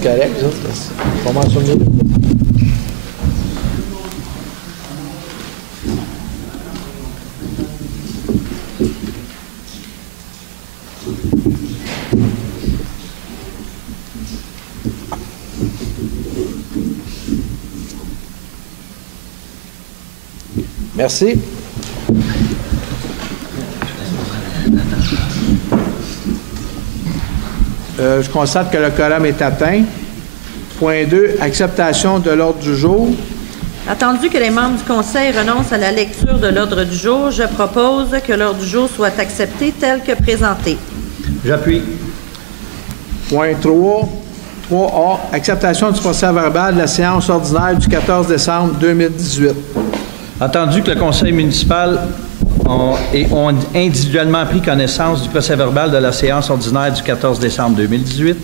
C'est correct, ça. C'est pas mal sur le milieu. Merci. Je constate que le quorum est atteint. Point 2, acceptation de l'ordre du jour. Attendu que les membres du Conseil renoncent à la lecture de l'ordre du jour, je propose que l'ordre du jour soit accepté tel que présenté. J'appuie. Point 3, 3A, acceptation du procès-verbal de la séance ordinaire du 14 décembre 2018. Attendu que le Conseil municipal ont individuellement pris connaissance du procès-verbal de la séance ordinaire du 14 décembre 2018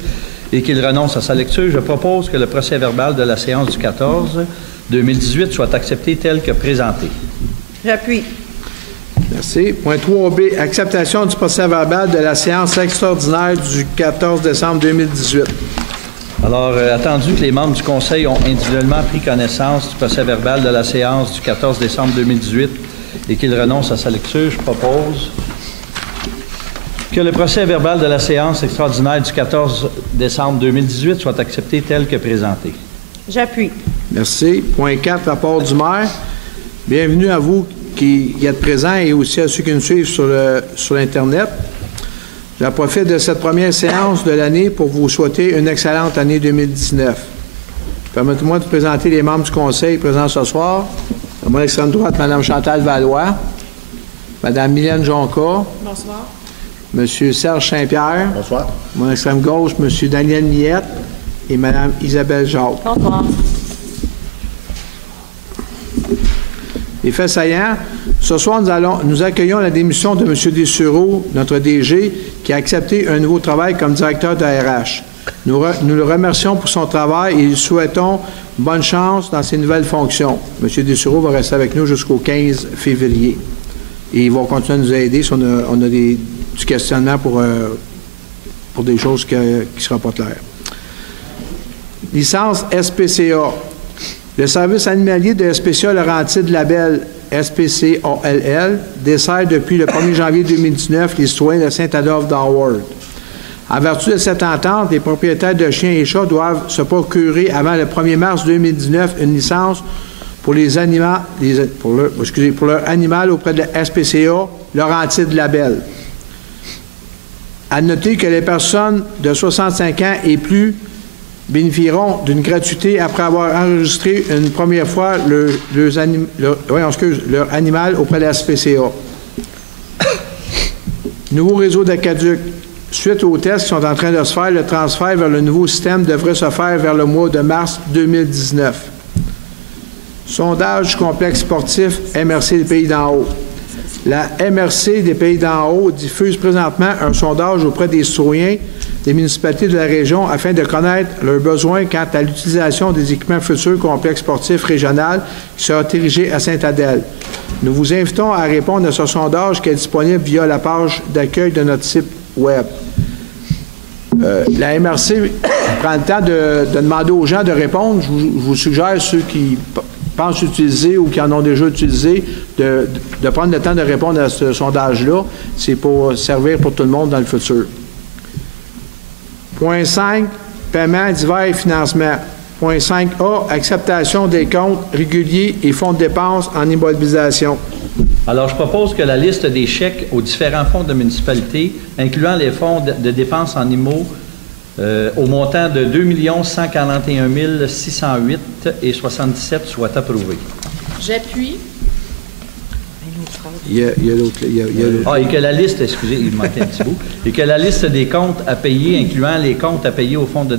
et qu'il renonce à sa lecture, je propose que le procès-verbal de la séance du 14 2018 soit accepté tel que présenté. J'appuie. Merci. Point 3B, acceptation du procès-verbal de la séance extraordinaire du 14 décembre 2018. Alors, attendu que les membres du Conseil ont individuellement pris connaissance du procès-verbal de la séance du 14 décembre 2018 et qu'il renonce à sa lecture, je propose que le procès-verbal de la séance extraordinaire du 14 décembre 2018 soit accepté tel que présenté. J'appuie. Merci. Point 4, rapport du maire. Bienvenue à vous qui êtes présents et aussi à ceux qui nous suivent sur Internet. J'en profite de cette première séance de l'année pour vous souhaiter une excellente année 2019. Permettez-moi de présenter les membres du Conseil présents ce soir. À mon extrême droite, Mme Chantal Valois, Mme Mylène Jonca. Bonsoir. M. Serge Saint-Pierre. Bonsoir. À mon extrême gauche, M. Daniel Niette et Mme Isabelle Jacques. Bonsoir. Les faits saillants. Ce soir, nous accueillons la démission de M. Dessureau, notre DG, qui a accepté un nouveau travail comme directeur de la RH. Nous le remercions pour son travail et lui souhaitons bonne chance dans ses nouvelles fonctions. M. Dessureau va rester avec nous jusqu'au 15 février. Et il va continuer à nous aider si on a du questionnement pour des choses qui ne seront pas claires. Licence SPCA. Le service animalier de SPCA Laurentides Label SPCALL dessert depuis le 1er janvier 2019 les citoyens de Saint-Adolphe-d'Howard. En vertu de cette entente, les propriétaires de chiens et chats doivent se procurer avant le 1er mars 2019 une licence pour leur animal auprès de la SPCA Laurentides Label. À noter que les personnes de 65 ans et plus bénéficieront d'une gratuité après avoir enregistré une première fois leur animal auprès de la SPCA. Nouveau réseau d'Aqueduc. Suite aux tests qui sont en train de se faire, le transfert vers le nouveau système devrait se faire vers le mois de mars 2019. Sondage du complexe sportif MRC des Pays d'en haut. La MRC des Pays d'en haut diffuse présentement un sondage auprès des citoyens des municipalités de la région afin de connaître leurs besoins quant à l'utilisation des équipements futurs complexe sportif régional qui sera dirigé à Saint-Adèle. Nous vous invitons à répondre à ce sondage qui est disponible via la page d'accueil de notre site Web. La MRC prend le temps de demander aux gens de répondre. Je vous suggère, ceux qui pensent utiliser ou qui en ont déjà utilisé, de prendre le temps de répondre à ce sondage-là. C'est pour servir pour tout le monde dans le futur. Point 5, paiement divers et financement. Point 5A, acceptation des comptes réguliers et fonds de dépenses en immobilisation. Alors, je propose que la liste des chèques aux différents fonds de municipalité, incluant les fonds de dépenses en IMO, au montant de 2 141 608,77 soit approuvée. J'appuie. Il y a l'autre. Et que la liste, excusez, il me manquait un petit bout, et que la liste des comptes à payer, incluant les comptes à payer au fonds de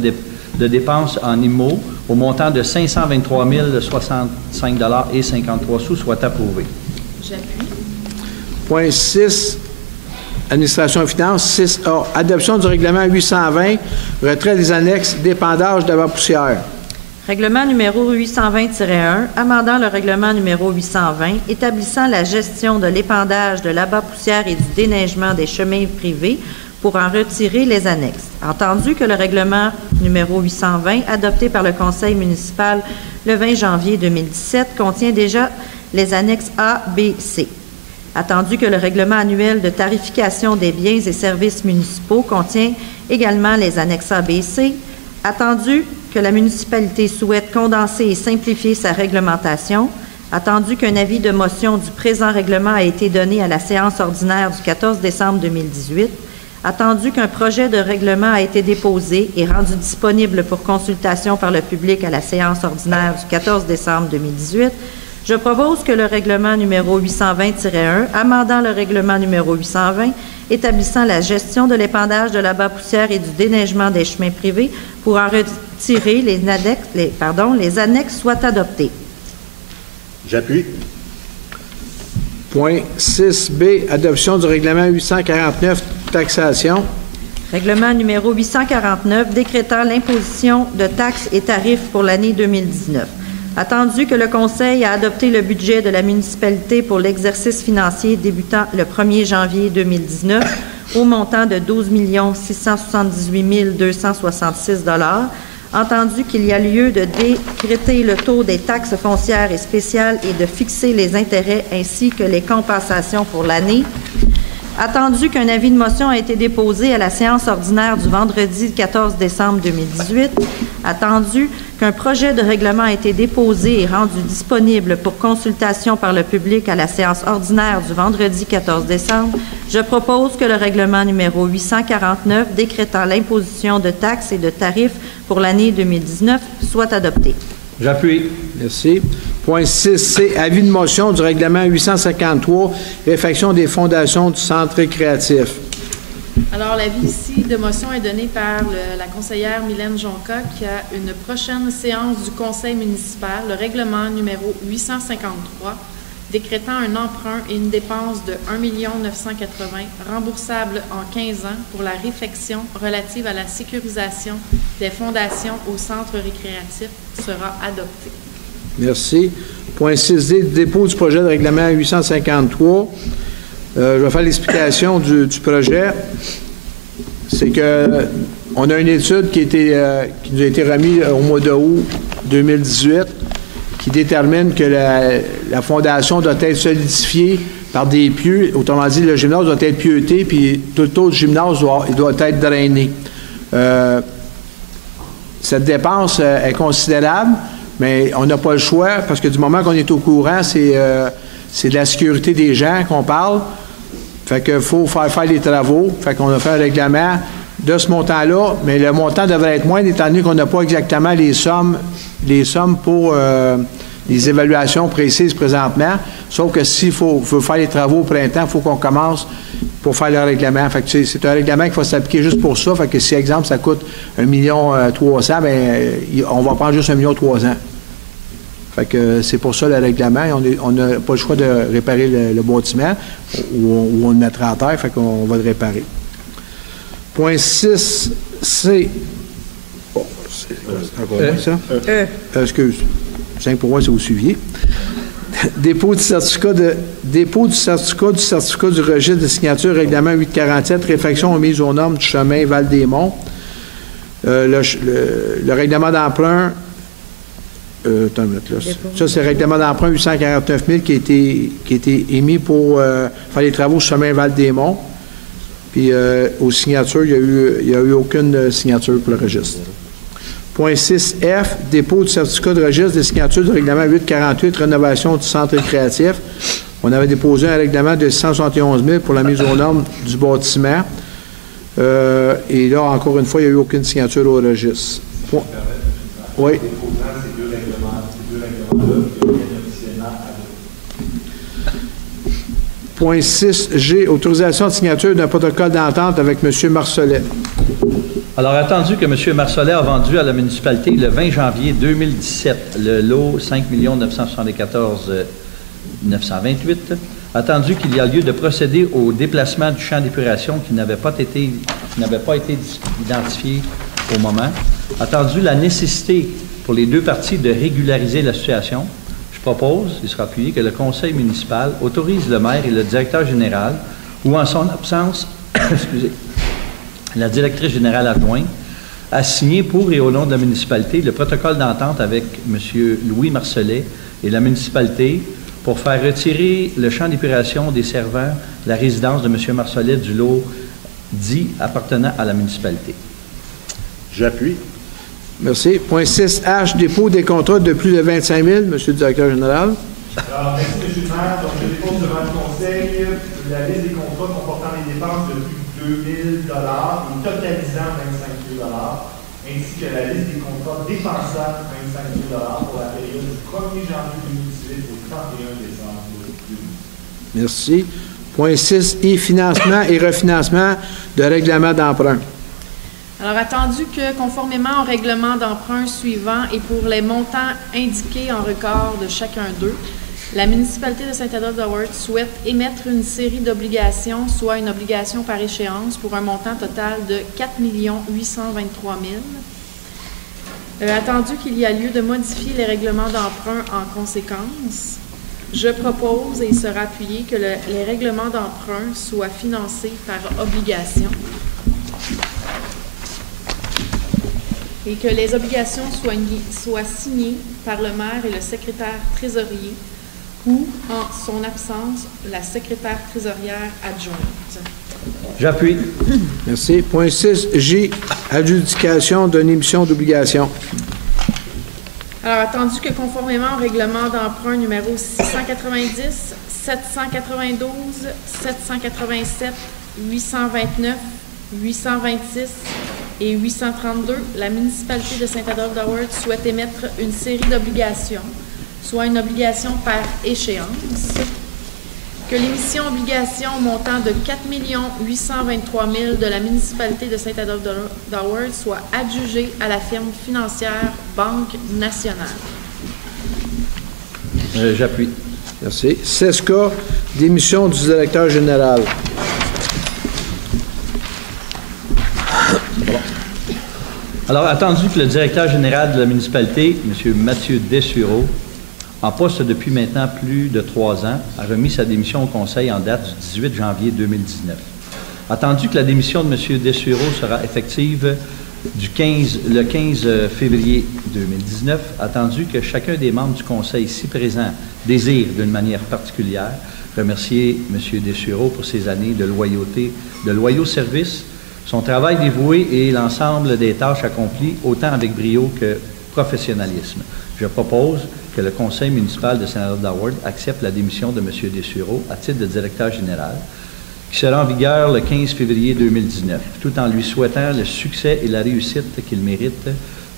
dépenses en IMO, au montant de 523 065,53 soit approuvée. J'appuie. Point 6, administration et finances. 6A, adoption du règlement 820, retrait des annexes d'épandage de la poussière. Règlement numéro 820-1, amendant le règlement numéro 820, établissant la gestion de l'épandage de l'abat poussière et du déneigement des chemins privés pour en retirer les annexes. Entendu que le règlement numéro 820, adopté par le Conseil municipal le 20 janvier 2017, contient déjà les annexes A, B, C. Attendu que le règlement annuel de tarification des biens et services municipaux contient également les annexes A, B, C. Attendu que la municipalité souhaite condenser et simplifier sa réglementation. Attendu qu'un avis de motion du présent règlement a été donné à la séance ordinaire du 14 décembre 2018. Attendu qu'un projet de règlement a été déposé et rendu disponible pour consultation par le public à la séance ordinaire du 14 décembre 2018, je propose que le règlement numéro 820-1, amendant le règlement numéro 820, établissant la gestion de l'épandage de la bas-poussière et du déneigement des chemins privés pour en retirer les annexes soit adopté. J'appuie. Point 6B, adoption du règlement 849, taxation. Règlement numéro 849, décrétant l'imposition de taxes et tarifs pour l'année 2019. Attendu que le Conseil a adopté le budget de la municipalité pour l'exercice financier débutant le 1er janvier 2019 au montant de 12 678 266 $, entendu qu'il y a lieu de décréter le taux des taxes foncières et spéciales et de fixer les intérêts ainsi que les compensations pour l'année. Attendu qu'un avis de motion a été déposé à la séance ordinaire du vendredi 14 décembre 2018. Attendu qu'un projet de règlement a été déposé et rendu disponible pour consultation par le public à la séance ordinaire du vendredi 14 décembre, je propose que le règlement numéro 849 décrétant l'imposition de taxes et de tarifs pour l'année 2019 soit adopté. J'appuie. Merci. Point 6C, avis de motion du règlement 853, réfaction des fondations du centre récréatif. Alors, l'avis ici de motion est donné par la conseillère Mylène Jonca qui a une prochaine séance du conseil municipal, le règlement numéro 853, décrétant un emprunt et une dépense de 1 980 000 remboursable en 15 ans pour la réfection relative à la sécurisation des fondations au centre récréatif sera adopté. Merci. Point 6D, dépôt du projet de règlement 853. Je vais faire l'explication du projet. C'est que on a une étude qui nous a été remise au mois d'août 2018 qui détermine que la fondation doit être solidifiée par des pieux. Autrement dit, le gymnase doit être pieuté, puis tout le tour du gymnase doit être drainé. Cette dépense est considérable, mais on n'a pas le choix, parce que du moment qu'on est au courant, c'est de la sécurité des gens qu'on parle. Fait qu'il faut faire les travaux. Fait qu'on a fait un règlement de ce montant-là, mais le montant devrait être moins, étant donné qu'on n'a pas exactement les sommes pour les évaluations précises présentement. Sauf que s'il faut faire les travaux au printemps, il faut qu'on commence pour faire le règlement. Fait que c'est un règlement qui va s'appliquer juste pour ça. Fait que si, exemple, ça coûte 1 300 000, bien, on va prendre juste 1 300 000. Fait que c'est pour ça le règlement. On n'a pas le choix de réparer le bâtiment ou on le mettra à terre. Fait qu'on va le réparer. Point 6, c'est... Bon, c'est encore ça? Excuse. 5 pour moi, c'est vous suiviez. Dépôt du certificat du registre de signature règlement 847, réfection aux mises aux normes du chemin Val-des-Monts. Le règlement d'emprunt, ça, c'est le règlement d'emprunt 849 000 qui a été émis pour faire les travaux sur le chemin Val-des-Monts. Puis, aux signatures, il n'y a eu aucune signature pour le registre. Point 6F, dépôt du certificat de registre des signatures du règlement 848, rénovation du centre récréatif. On avait déposé un règlement de 171 000 pour la mise aux normes du bâtiment. Et là, encore une fois, il n'y a eu aucune signature au registre. Oui. Point 6G, autorisation de signature d'un protocole d'entente avec M. Marcelet. Alors, attendu que M. Marcelet a vendu à la municipalité le 20 janvier 2017 le lot 5 974 928, attendu qu'il y a lieu de procéder au déplacement du champ d'épuration qui n'avait pas été identifié au moment, attendu la nécessité pour les deux parties de régulariser la situation, je propose, il sera appuyé, que le conseil municipal autorise le maire et le directeur général, ou en son absence, la directrice générale adjointe, a signé pour et au nom de la municipalité le protocole d'entente avec M. Louis Marcellet et la municipalité pour faire retirer le champ d'épuration des servants de la résidence de M. Marcellet du lot dit appartenant à la municipalité. J'appuie. Merci. Point 6H, dépôt des contrats de plus de 25 000. Monsieur le directeur général. Alors, merci, M. le maire. Donc, je dépose devant le Conseil la liste des contrats comportant les dépenses de plus de 2 000 et totalisant 25 000 ainsi que la liste des contrats dépensant 25 000 pour la période du 1er janvier 2018 au 31 décembre 2018. Merci. Point 6I, financement et refinancement de règlement d'emprunt. Alors, attendu que, conformément au règlement d'emprunt suivant et pour les montants indiqués en record de chacun d'eux, la municipalité de Saint-Adolphe-d'Howard souhaite émettre une série d'obligations, soit une obligation par échéance, pour un montant total de 4 823 000. Attendu qu'il y a lieu de modifier les règlements d'emprunt en conséquence, je propose et il sera appuyé que les règlements d'emprunt soient financés par obligation et que les obligations soient signées par le maire et le secrétaire trésorier ou, en son absence, la secrétaire trésorière adjointe. J'appuie. Merci. Point 6J, adjudication d'une émission d'obligation. Alors, attendu que conformément au règlement d'emprunt numéro 690, 792, 787, 829, 826 et 832, la municipalité de Saint-Adolphe-d'Howard souhaite émettre une série d'obligations, soit une obligation par échéance, que l'émission obligation au montant de 4 823 000 de la municipalité de Saint-Adolphe-d'Howard soit adjugée à la firme financière Banque Nationale. J'appuie. Merci. 16K, démission du directeur général. Alors, attendu que le directeur général de la municipalité, M. Mathieu Dessureau, en poste depuis maintenant plus de 3 ans, a remis sa démission au Conseil en date du 18 janvier 2019. Attendu que la démission de M. Dessureau sera effective le 15 février 2019, attendu que chacun des membres du Conseil ici présent désire, d'une manière particulière, remercier M. Dessureau pour ses années de loyauté, de loyaux services, son travail dévoué et l'ensemble des tâches accomplies, autant avec brio que professionnalisme. Je propose que le Conseil municipal de Saint-Adolphe-d'Howard accepte la démission de M. Dessureau à titre de directeur général, qui sera en vigueur le 15 février 2019, tout en lui souhaitant le succès et la réussite qu'il mérite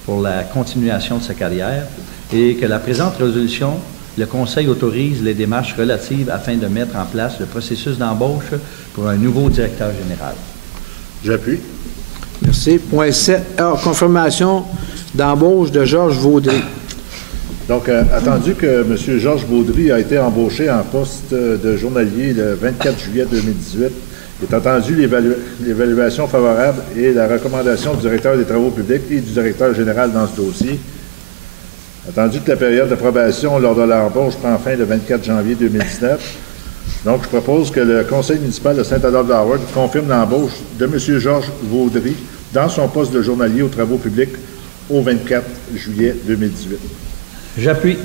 pour la continuation de sa carrière, et que la présente résolution, le Conseil autorise les démarches relatives afin de mettre en place le processus d'embauche pour un nouveau directeur général. J'appuie. Merci. Point 7A, confirmation d'embauche de Georges Vaudry. Donc, attendu que M. Georges Baudry a été embauché en poste de journalier le 24 juillet 2018, est entendu l'évaluation favorable et la recommandation du directeur des travaux publics et du directeur général dans ce dossier. Attendu que la période de probation lors de l'embauche prend fin le 24 janvier 2019, donc je propose que le Conseil municipal de Saint-Adolphe-d'Howard confirme l'embauche de M. Georges Vaudry dans son poste de journalier aux travaux publics au 24 juillet 2018. J'appuie.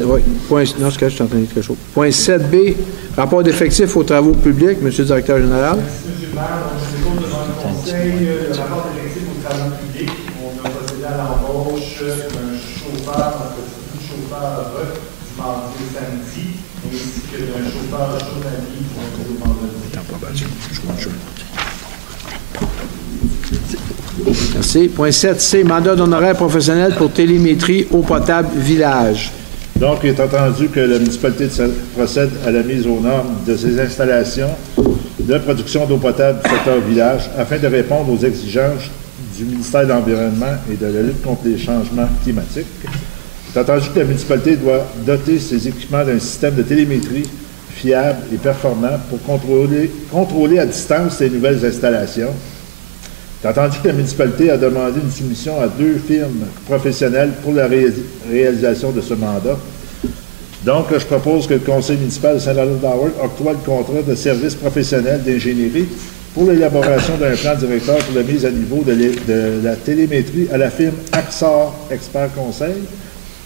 Oui. Point, non, c'est que je suis en train de dire quelque chose. Point 7B, rapport d'effectifs aux travaux publics. Monsieur le directeur général. Merci, M. le maire. Donc, je dépose devant le Conseil le rapport d'effectifs aux travaux publics. On a procédé à l'embauche d'un chauffeur, du mardi au samedi, ainsi que d'un chauffeur journalier du lundi au vendredi. Merci. Point 7C, mandat d'honoraire professionnel pour télémétrie eau potable village. Donc, il est entendu que la municipalité procède à la mise aux normes de ses installations de production d'eau potable du secteur village afin de répondre aux exigences du ministère de l'Environnement et de la lutte contre les changements climatiques. Il est entendu que la municipalité doit doter ses équipements d'un système de télémétrie fiable et performant pour contrôler à distance ces nouvelles installations. Il est entendu que la municipalité a demandé une soumission à 2 firmes professionnelles pour la réalisation de ce mandat. Donc, je propose que le conseil municipal de Saint-Laloux-d'Howard octroie le contrat de service professionnel d'ingénierie pour l'élaboration d'un plan directeur pour la mise à niveau de la télémétrie à la firme Axar Expert Conseil,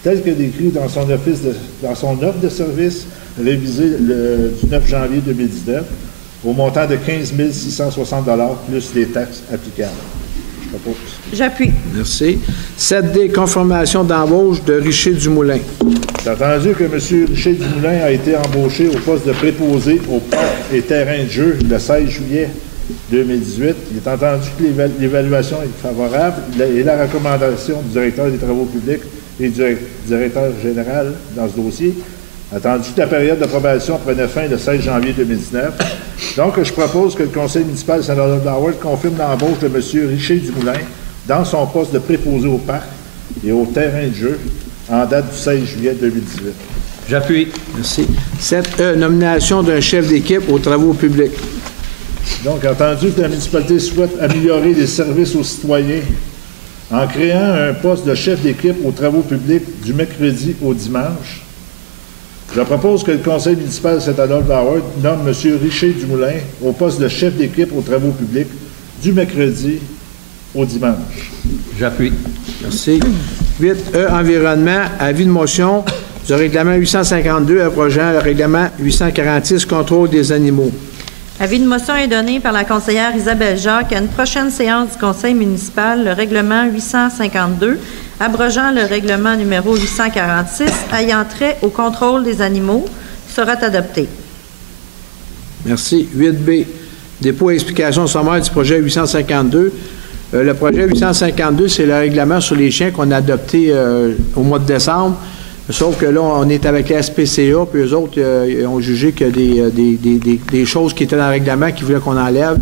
tel que décrit dans son offre de service révisée du 9 janvier 2019, au montant de 15 660 $ plus les taxes applicables. Je propose. J'appuie. Merci. 7D, confirmation d'embauche de Richer-Dumoulin. C'est entendu que M. Richer-Dumoulin a été embauché au poste de préposé au parc et terrain de jeu le 16 juillet 2018. Il est entendu que l'évaluation est favorable et la recommandation du directeur des travaux publics et du directeur général dans ce dossier. Attendu que la période d'approbation prenait fin le 16 janvier 2019. Donc, je propose que le conseil municipal de Saint-Laloux-d'Howard confirme l'embauche de M. Richer-Dumoulin dans son poste de préposé au parc et au terrain de jeu en date du 16 juillet 2018. J'appuie. Merci. 7E, nomination d'un chef d'équipe aux travaux publics. Donc, entendu que la municipalité souhaite améliorer les services aux citoyens en créant un poste de chef d'équipe aux travaux publics du mercredi au dimanche, je propose que le conseil municipal de Saint-Adolphe-d'Howard nomme M. Richer-Dumoulin au poste de chef d'équipe aux travaux publics du mercredi au dimanche. J'appuie. Merci. 8E, environnement, avis de motion du règlement 852 abrogeant le règlement 846, contrôle des animaux. Avis de motion est donné par la conseillère Isabelle Jacques à une prochaine séance du conseil municipal, le règlement 852, abrogeant le règlement numéro 846, ayant trait au contrôle des animaux, sera adopté. Merci. 8B, dépôt et explication sommaire du projet 852. Le projet 852, c'est le règlement sur les chiens qu'on a adopté au mois de décembre. Sauf que là, on est avec la SPCA, puis eux autres, ils ont jugé qu'il y a des choses qui étaient dans le règlement qu'ils voulaient qu'on enlève.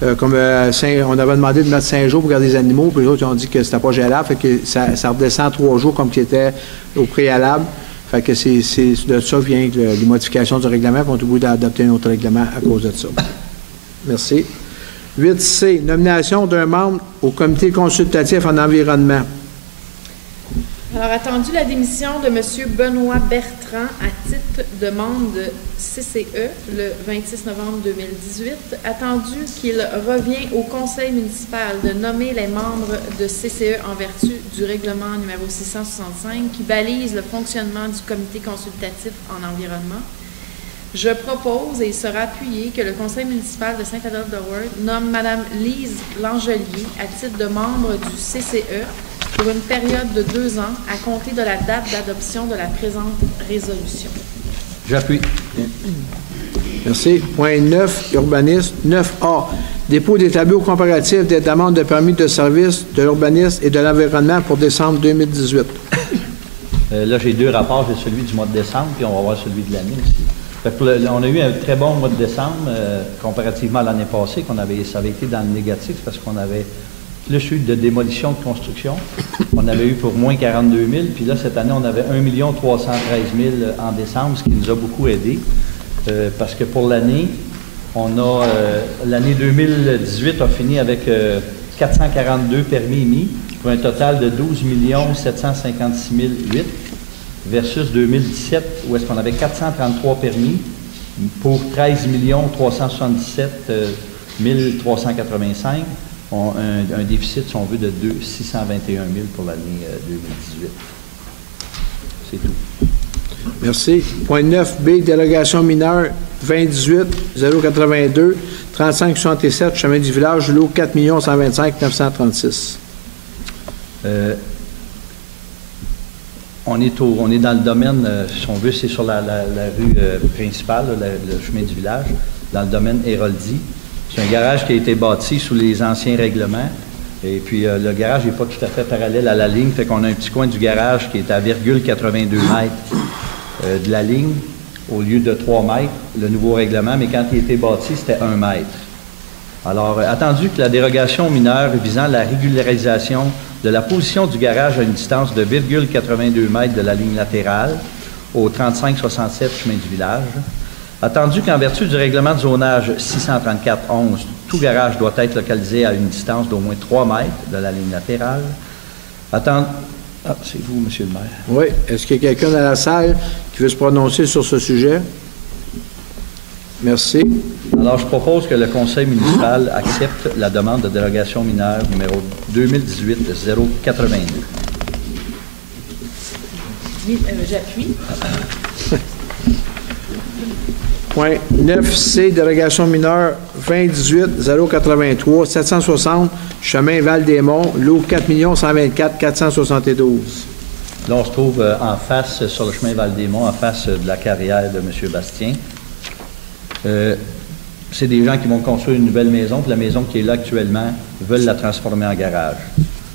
On avait demandé de mettre 5 jours pour garder les animaux, puis eux autres, ils ont dit que c'était pas gélable, fait que ça redescend à 3 jours comme qui était au préalable. Fait que c'est de ça vient les modifications du règlement, puis on est obligé d'adopter un autre règlement à cause de ça. Merci. 8C, nomination d'un membre au comité consultatif en environnement. Alors, attendu la démission de M. Benoît Bertrand à titre de membre de CCE le 26 novembre 2018, attendu qu'il revient au conseil municipal de nommer les membres de CCE en vertu du règlement numéro 665 qui balise le fonctionnement du comité consultatif en environnement, je propose et il sera appuyé que le conseil municipal de Saint-Adolphe-d'Howard nomme Mme Lise Langelier à titre de membre du CCE pour une période de 2 ans à compter de la date d'adoption de la présente résolution. J'appuie. Merci. Point 9, urbanisme. 9A, dépôt des tableaux comparatifs des demandes de permis de service de l'urbanisme et de l'environnement pour décembre 2018. Là, j'ai 2 rapports. J'ai celui du mois de décembre, puis on va voir celui de l'année aussi. Fait que on a eu un très bon mois de décembre comparativement à l'année passée, ça avait été dans le négatif parce qu'on avait plus eu de démolition de construction. On avait eu pour moins 42 000, puis là, cette année, on avait 1 313 000 en décembre, ce qui nous a beaucoup aidé. Parce que pour l'année, l'année 2018 a fini avec 442 permis émis, pour un total de 12 756 008, versus 2017, où est-ce qu'on avait 433 permis, pour 13 377 385. Un déficit, si on veut, de 621 000 pour l'année 2018. C'est tout. Merci. Point 9B, délégation mineure 2018-082, 3567, chemin du village, lot 4 125 936. On est dans le domaine, si on veut, c'est sur la rue principale, le chemin du village, dans le domaine Héroldi. C'est un garage qui a été bâti sous les anciens règlements. Et puis, le garage n'est pas tout à fait parallèle à la ligne. Fait qu'on a un petit coin du garage qui est à 0,82 mètres de la ligne au lieu de 3 mètres, le nouveau règlement. Mais quand il a été bâti, c'était 1 mètre. Alors, attendu que la dérogation mineure visant la régularisation de la position du garage à une distance de 0,82 mètres de la ligne latérale au 3567 chemin du village. Attendu qu'en vertu du règlement de zonage 634-11, tout garage doit être localisé à une distance d'au moins 3 mètres de la ligne latérale. Ah, c'est vous, Monsieur le maire. Oui. Est-ce qu'il y a quelqu'un dans la salle qui veut se prononcer sur ce sujet? Merci. Alors, je propose que le conseil municipal accepte la demande de dérogation mineure numéro 2018-082. Oui, j'appuie. Point 9C, dérogation mineure 2018-083, 760, chemin Val-des-Monts, lot 4 124 472. Là, on se trouve en face, sur le chemin Val-des-Monts, en face de la carrière de M. Bastien. C'est des gens qui vont construire une nouvelle maison, puis la maison qui est là actuellement, veulent la transformer en garage.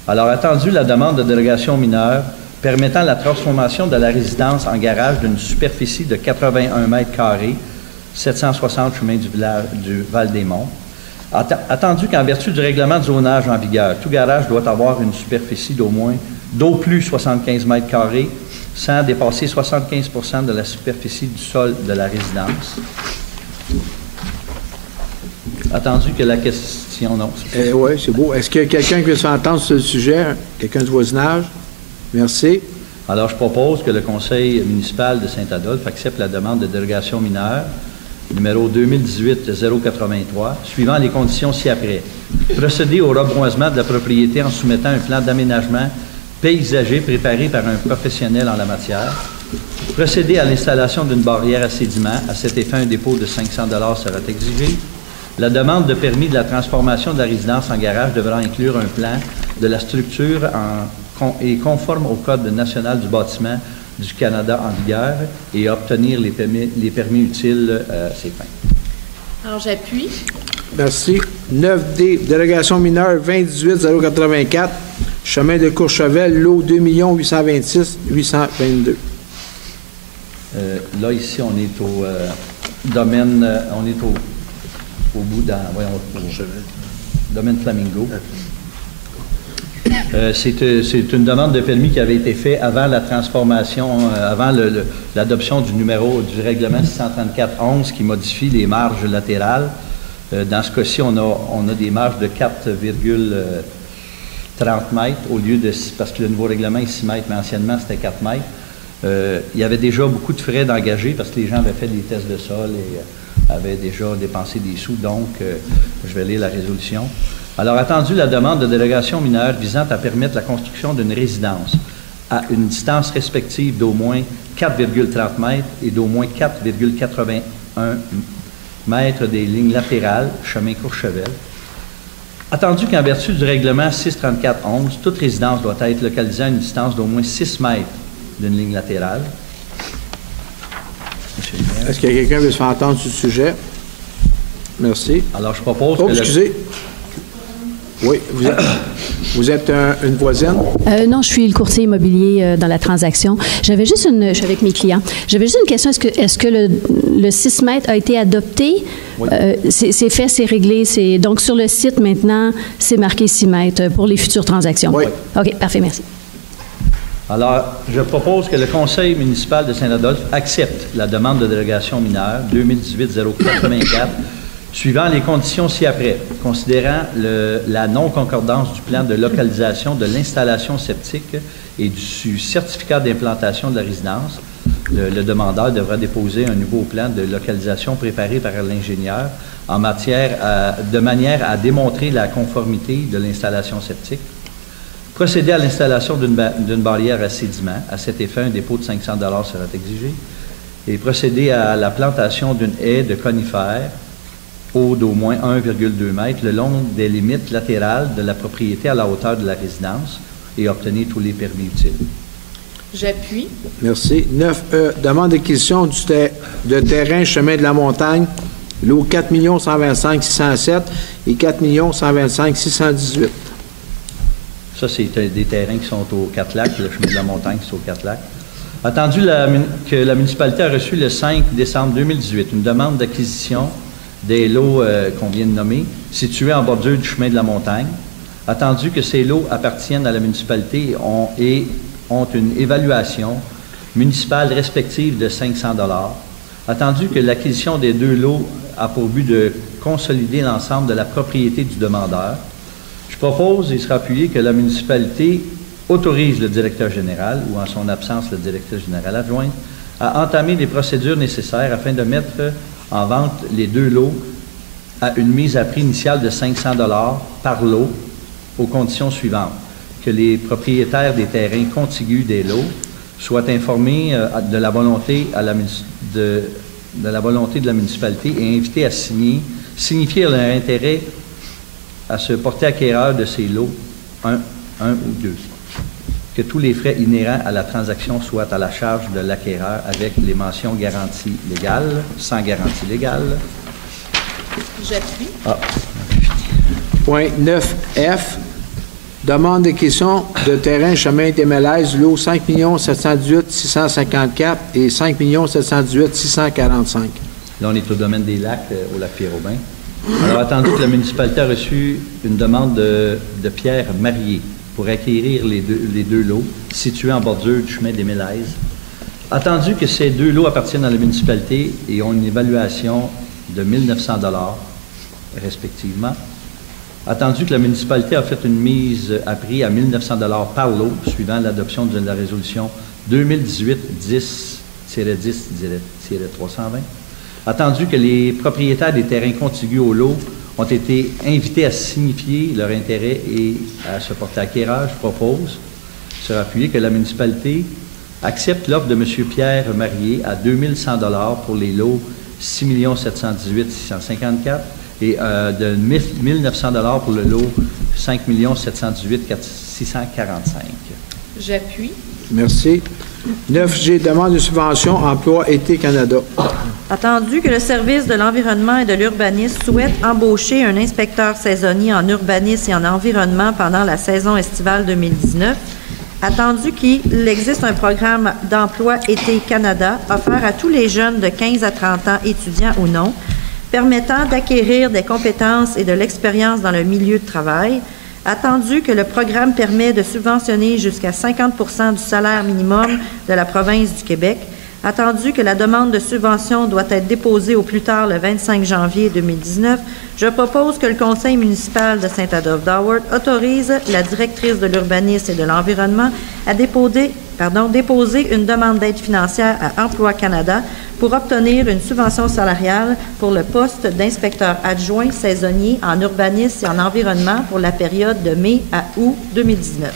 Alors, attendu la demande de dérogation mineure permettant la transformation de la résidence en garage d'une superficie de 81 mètres carrés, 760 chemin du Val-des-Monts. Attendu qu'en vertu du règlement de zonage en vigueur, tout garage doit avoir une superficie d'au plus 75 mètres carrés, sans dépasser 75 % de la superficie du sol de la résidence. Attendu que la question... Non. Oui, c'est beau. Est-ce qu'il y a quelqu'un qui veut s'entendre sur le sujet? Quelqu'un du voisinage? Merci. Alors, je propose que le conseil municipal de Saint-Adolphe accepte la demande de dérogation mineure numéro 2018-083, suivant les conditions ci-après. Procéder au reboisement de la propriété en soumettant un plan d'aménagement paysager préparé par un professionnel en la matière. Procéder à l'installation d'une barrière à sédiments. À cet effet, un dépôt de 500 $ sera exigé. La demande de permis de la transformation de la résidence en garage devra inclure un plan de la structure et conforme au Code national du bâtiment du Canada en vigueur et obtenir les permis utiles à ces fins. Alors, j'appuie. Merci. 9D, délégation mineure 2018-084, chemin de Courchevel, lot 2 826 822. Là, ici, on est au domaine, on est au bout dans, voyons, domaine Flamingo. C'est une demande de permis qui avait été faite avant la transformation, avant l'adoption du numéro du règlement 634-11 qui modifie les marges latérales. Dans ce cas-ci, on a des marges de 4,30 mètres au lieu de, parce que le nouveau règlement est 6 mètres, mais anciennement c'était 4 mètres. Il y avait déjà beaucoup de frais d'engagés parce que les gens avaient fait des tests de sol et avaient déjà dépensé des sous, donc je vais lire la résolution. Alors, attendu la demande de délégation mineure visant à permettre la construction d'une résidence à une distance respective d'au moins 4,30 mètres et d'au moins 4,81 mètres des lignes latérales, chemin Courchevel. Attendu qu'en vertu du règlement 634-11, toute résidence doit être localisée à une distance d'au moins 6 mètres d'une ligne latérale. Est-ce qu'il y a quelqu'un qui veut se faire entendre sur le sujet? Merci. Alors, je propose que... excusez. Oui, vous êtes une voisine? Non, je suis le courtier immobilier dans la transaction. Je suis avec mes clients. J'avais juste une question. Est-ce que le 6 mètres a été adopté? Oui. C'est fait, c'est réglé. Donc, sur le site, maintenant, c'est marqué 6 mètres pour les futures transactions? Oui. OK, parfait, merci. Alors, je propose que le conseil municipal de Saint-Adolphe accepte la demande de délégation mineure 2018-084 suivant les conditions ci-après, considérant la non-concordance du plan de localisation de l'installation septique et du certificat d'implantation de la résidence. Le demandeur devra déposer un nouveau plan de localisation préparé par l'ingénieur de manière à démontrer la conformité de l'installation septique. Procéder à l'installation d'une barrière à sédiments. À cet effet, un dépôt de 500 $ sera exigé. Et procéder à la plantation d'une haie de conifères haut d'au moins 1,2 mètres le long des limites latérales de la propriété à la hauteur de la résidence et obtenir tous les permis utiles. J'appuie. Merci. 9E, demande d'acquisition de terrain chemin de la montagne, lot 4 125 607 et 4 125 618. Ça, c'est des terrains qui sont aux 4 lacs, le chemin de la montagne qui est aux 4 lacs. Attendu que la municipalité a reçu le 5 décembre 2018 une demande d'acquisition des lots qu'on vient de nommer, situés en bordure du chemin de la montagne. Attendu que ces lots appartiennent à la municipalité et ont une évaluation municipale respective de 500 $. Attendu que l'acquisition des 2 lots a pour but de consolider l'ensemble de la propriété du demandeur, je propose, et sera appuyé, que la municipalité autorise le directeur général, ou en son absence le directeur général adjoint, à entamer les procédures nécessaires afin de mettre en vente les 2 lots à une mise à prix initiale de 500 $ par lot, aux conditions suivantes. Que les propriétaires des terrains contigus des lots soient informés de la volonté de la municipalité et invités à signifier leur intérêt à se porter acquéreur de ces lots, un ou 2. Que tous les frais inhérents à la transaction soient à la charge de l'acquéreur avec les mentions garantie légale, sans garantie légale. J'appuie. Point 9F. Demande d'acquisition de terrain chemin des Mélèzes, lot 5 718 654 et 5 718 645. Là, on est au domaine des lacs, au lac Pierre-Aubin. Alors, attendu que la municipalité a reçu une demande de Pierre Marié pour acquérir les deux lots situés en bordure du chemin des Mélèzes. Attendu que ces 2 lots appartiennent à la municipalité et ont une évaluation de 1 900 $ respectivement. Attendu que la municipalité a fait une mise à prix à 1 900 $ par lot, suivant l'adoption de la résolution 2018-10-10-320. Attendu que les propriétaires des terrains contigus au lot ont été invités à signifier leur intérêt et à se porter acquéreur, je propose, sur appuyé, que la municipalité accepte l'offre de M. Pierre Marié à 2 100 $ pour les lots 6 718 654 et de 1 900 $ pour le lot 5 718 645. J'appuie. Merci. 9G, demande de subvention Emploi Été Canada. Attendu que le service de l'environnement et de l'urbanisme souhaite embaucher un inspecteur saisonnier en urbanisme et en environnement pendant la saison estivale 2019, attendu qu'il existe un programme d'emploi Été Canada offert à tous les jeunes de 15 à 30 ans, étudiants ou non, permettant d'acquérir des compétences et de l'expérience dans le milieu de travail, attendu que le programme permet de subventionner jusqu'à 50 % du salaire minimum de la province du Québec, attendu que la demande de subvention doit être déposée au plus tard le 25 janvier 2019, je propose que le conseil municipal de Saint-Adolphe-d'Howard autorise la directrice de l'urbanisme et de l'environnement à déposer une demande d'aide financière à Emploi Canada pour obtenir une subvention salariale pour le poste d'inspecteur adjoint saisonnier en urbanisme et en environnement pour la période de mai à août 2019.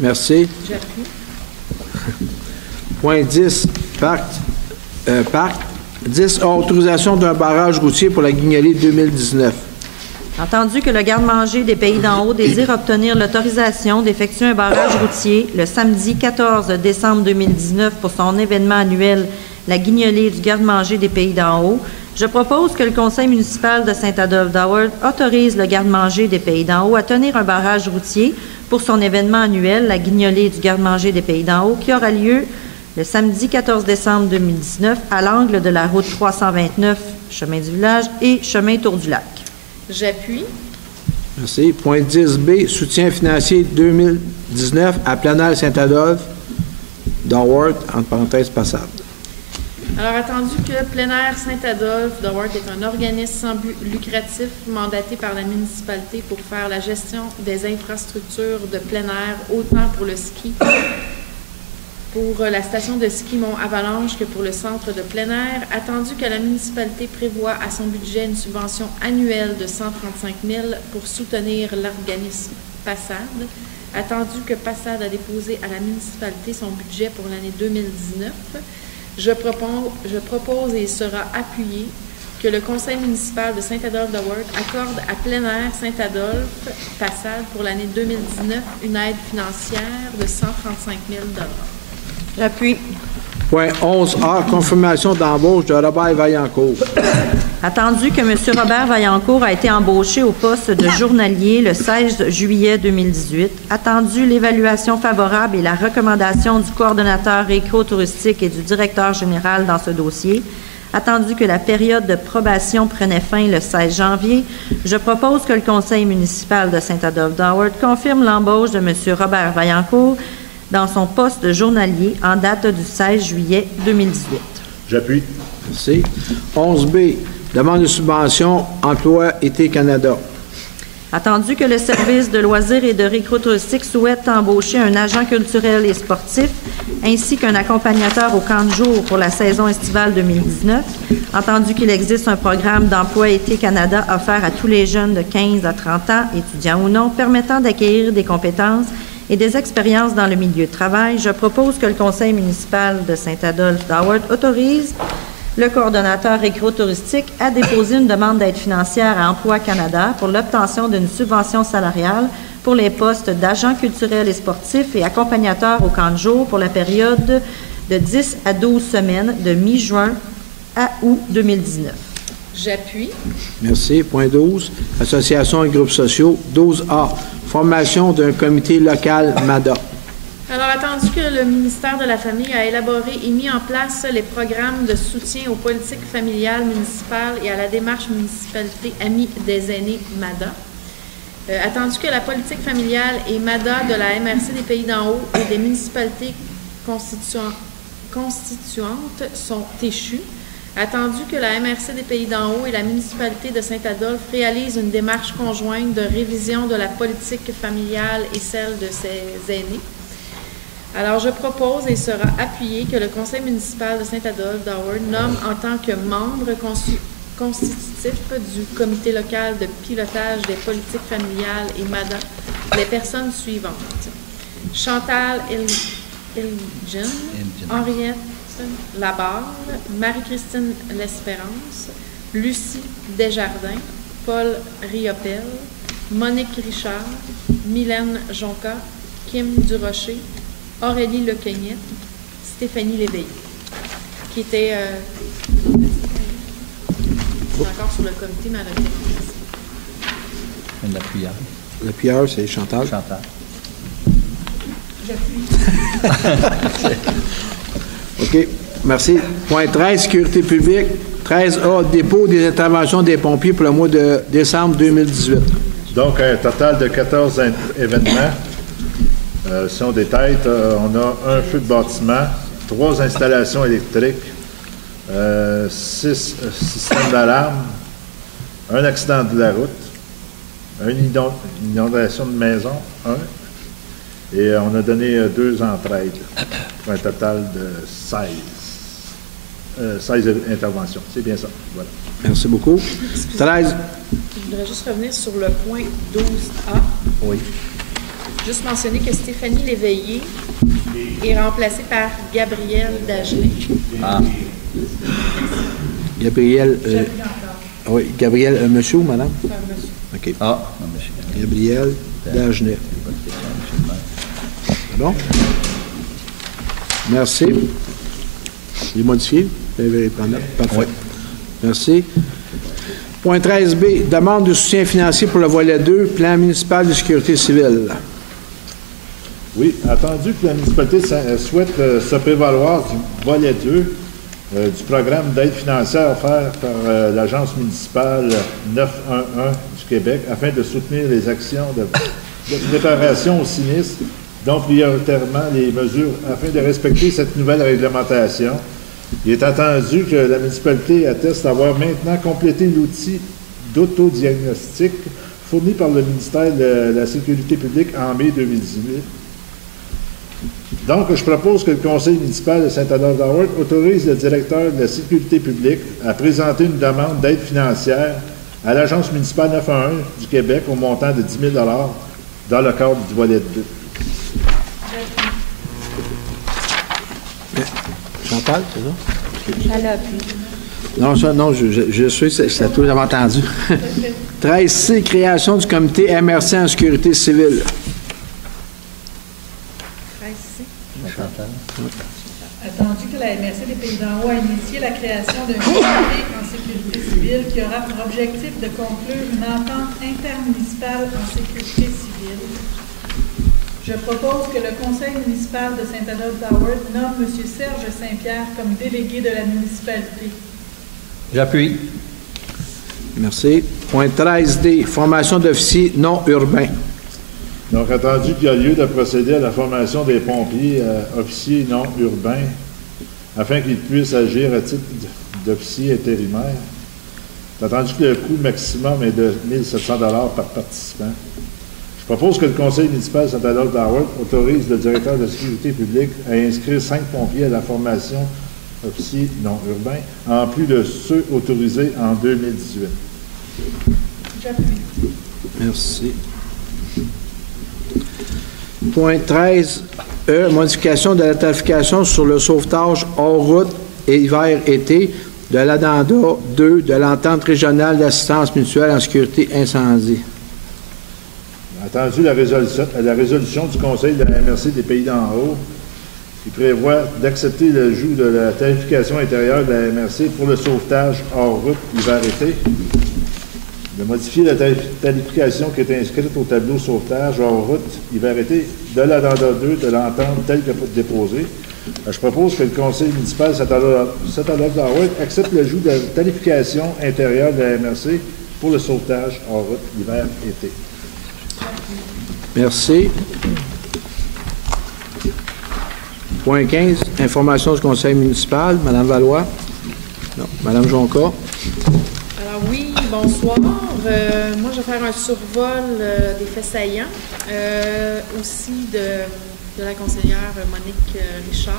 Merci. J'appuie. Point 10, Parc. 10, autorisation d'un barrage routier pour la Guignolée 2019. Entendu que le garde-manger des Pays d'en haut désire obtenir l'autorisation d'effectuer un barrage routier le samedi 14 décembre 2019 pour son événement annuel, la Guignolée du garde-manger des Pays d'en haut, je propose que le conseil municipal de Saint-Adolphe-d'Howard autorise le garde-manger des Pays d'en haut à tenir un barrage routier pour son événement annuel, la Guignolée du garde-manger des Pays d'en haut, qui aura lieu le samedi 14 décembre 2019 à l'angle de la route 329, chemin du village, et chemin Tour du Lac. J'appuie. Merci. Point 10B, soutien financier 2019 à Plein Air Saint-Adolphe, d'Howard, entre parenthèses, passable. Alors, attendu que Plein Air Saint-Adolphe d'Howard est un organisme sans but lucratif mandaté par la municipalité pour faire la gestion des infrastructures de plein air, autant pour le ski, pour la station de ski Mont-Avalanche que pour le centre de plein air, attendu que la municipalité prévoit à son budget une subvention annuelle de 135 000 pour soutenir l'organisme PASSAD, attendu que PASSAD a déposé à la municipalité son budget pour l'année 2019, je propose et il sera appuyé que le conseil municipal de Saint-Adolphe-d'Howard accorde à Plein Air Saint-Adolphe PASSAD pour l'année 2019 une aide financière de 135 000 $. J'appuie. Point 11A, confirmation d'embauche de Robert Vaillancourt. Attendu que M. Robert Vaillancourt a été embauché au poste de journalier le 16 juillet 2018, attendu l'évaluation favorable et la recommandation du coordonnateur éco-touristique et du directeur général dans ce dossier, attendu que la période de probation prenait fin le 16 janvier, je propose que le conseil municipal de Saint-Adolphe-d'Howard confirme l'embauche de M. Robert Vaillancourt dans son poste journalier en date du 16 juillet 2018. J'appuie. Merci. 11B, demande de subvention Emploi Été Canada. Attendu que le service de loisirs et de récreation touristique souhaite embaucher un agent culturel et sportif ainsi qu'un accompagnateur au camp de jour pour la saison estivale 2019, entendu qu'il existe un programme d'emploi été Canada offert à tous les jeunes de 15 à 30 ans, étudiants ou non, permettant d'acquérir des compétences et des expériences dans le milieu de travail, je propose que le Conseil municipal de Saint-Adolphe d'Howard autorise le coordonnateur récréo-touristique a déposé une demande d'aide financière à Emploi Canada pour l'obtention d'une subvention salariale pour les postes d'agent culturel et sportif et accompagnateur au camp de jour pour la période de 10 à 12 semaines de mi-juin à août 2019. J'appuie. Merci. Point 12, Association et groupes sociaux. 12A, formation d'un comité local MADA. Alors, attendu que le ministère de la Famille a élaboré et mis en place les programmes de soutien aux politiques familiales municipales et à la démarche municipalité Amis des aînés MADA, attendu que la politique familiale et MADA de la MRC des Pays d'en haut et des municipalités constituantes sont échues, attendu que la MRC des Pays d'en haut et la municipalité de Saint-Adolphe réalisent une démarche conjointe de révision de la politique familiale et celle de ses aînés, alors, je propose et sera appuyé que le Conseil municipal de Saint-Adolphe d'Howard nomme en tant que membre constitutif du comité local de pilotage des politiques familiales et MADA les personnes suivantes. Chantal Elgin, Henriette Labarre, Marie-Christine L'Espérance, Lucie Desjardins, Paul Riopel, Monique Richard, Mylène Jonca, Kim Durocher, Aurélie Lequegnette, Stéphanie Léveillé, qui était encore sur le comité, mais elle a été remplacée. L'appuyeur, c'est Chantal. Chantal. J'appuie. OK. Merci. Point 13, sécurité publique. 13A, dépôt des interventions des pompiers pour le mois de décembre 2018. Donc, un total de 14 événements. Si on détaille, on a un feu de bâtiment, 3 installations électriques, 6 systèmes d'alarme, un accident de la route, une inondation de maison, et on a donné 2 entraides pour un total de 16 interventions. C'est bien ça. Voilà. Merci beaucoup. 13. Je voudrais juste revenir sur le point 12A. Oui. Juste mentionner que Stéphanie Léveillé est remplacée par Gabrielle Dagenet. Ah. Gabrielle. Oui, Gabrielle, monsieur ou madame? Monsieur. OK. Ah, non, monsieur. Gabrielle Dagenet. C'est bon? Merci. Il est modifié? Vous avez pris note? Parfait. Oui. Merci. Point 13B, demande de soutien financier pour le volet 2, plan municipal de sécurité civile. Oui, attendu que la municipalité souhaite se prévaloir du volet 2 du programme d'aide financière offert par l'Agence municipale 911 du Québec afin de soutenir les actions de préparation au sinistre, dont prioritairement les mesures afin de respecter cette nouvelle réglementation. Il est attendu que la municipalité atteste avoir maintenant complété l'outil d'autodiagnostic fourni par le ministère de la Sécurité publique en mai 2018. Donc, je propose que le Conseil municipal de Saint-Adolphe d'Howard autorise le directeur de la Sécurité publique à présenter une demande d'aide financière à l'Agence municipale 911 du Québec au montant de 10 000 $ dans le cadre du volet 2. Chantal, c'est ça? Elle a appuyé. Non, ça, non, je suis, c'est tout, j'avais entendu. 13C, création du comité MRC en sécurité civile. Attendu que la MRC des Pays d'en haut a initié la création d'un comité en sécurité civile qui aura pour objectif de conclure une entente intermunicipale en sécurité civile, je propose que le Conseil municipal de Saint-Adolphe d'Howard nomme M. Serge Saint-Pierre comme délégué de la municipalité. J'appuie. Merci. Point 13D, formation d'officiers non urbains. Donc, attendu qu'il y a lieu de procéder à la formation des pompiers officiers non urbains afin qu'ils puissent agir à titre d'officiers intérimaires, C'est entendu que le coût maximum est de 1 700 $ par participant. Je propose que le conseil municipal Saint-Adolphe-d'Howard autorise le directeur de la sécurité publique à inscrire 5 pompiers à la formation officiers non urbains, en plus de ceux autorisés en 2018. J'appuie. Merci. Point 13E, modification de la tarification sur le sauvetage hors route et hiver-été de l'addenda 2 de l'entente régionale d'assistance mutuelle en sécurité incendie. Entendu la résolution du Conseil de la MRC des Pays d'en haut, qui prévoit d'accepter l'ajout de la tarification intérieure de la MRC pour le sauvetage hors route hiver-été, de modifier la tarification qui est inscrite au tableau sauvetage hors route hiver-été de l'addenda 2 de l'entente telle que déposée. Je propose que le Conseil municipal Saint-Adolphe-d'Howard accepte l'ajout de la tarification intérieure de la MRC pour le sauvetage hors route hiver-été. Merci. Point 15, information du conseil municipal. Madame Valois. Non. Madame Jonca. Alors oui, bonsoir. Moi, je vais faire un survol des faits saillants, aussi de la conseillère Monique Richard.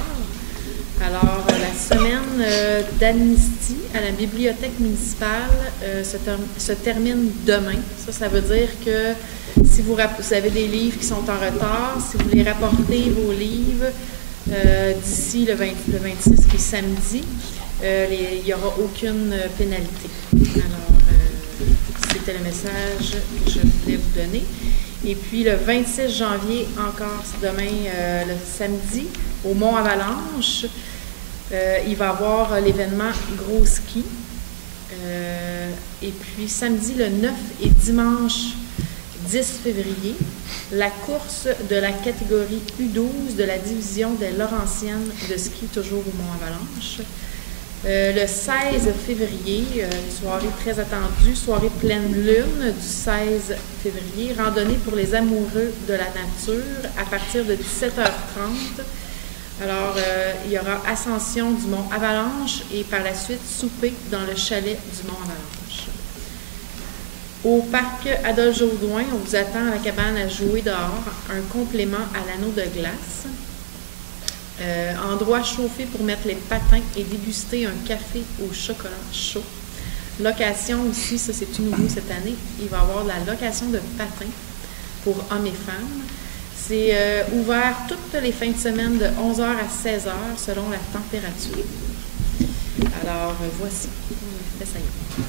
Alors, la semaine d'amnistie à la bibliothèque municipale se termine demain. Ça veut dire que si vous avez des livres qui sont en retard, si vous voulez rapporter vos livres d'ici le 26, qui est samedi, il n'y aura aucune pénalité. Alors, c'était le message que je voulais vous donner. Et puis, le 26 janvier, encore, c'est demain, le samedi, au Mont-Avalanche, il va y avoir l'événement Gros Ski. Et puis, samedi, le 9 et dimanche 10 février, la course de la catégorie U12 de la division des Laurentiennes de ski, toujours au Mont-Avalanche. Le 16 février, soirée très attendue, soirée pleine lune du 16 février, randonnée pour les amoureux de la nature à partir de 17h30. Alors, il y aura ascension du Mont Avalanche et par la suite souper dans le chalet du Mont Avalanche. Au parc Adolphe-Jodoin, on vous attend à la cabane à jouer dehors, un complément à l'anneau de glace. Endroit chauffé pour mettre les patins et déguster un café au chocolat chaud. Location aussi, ça c'est tout nouveau cette année, il va y avoir la location de patins pour hommes et femmes. C'est ouvert toutes les fins de semaine de 11h à 16h selon la température. Alors voici, on fait ça y est.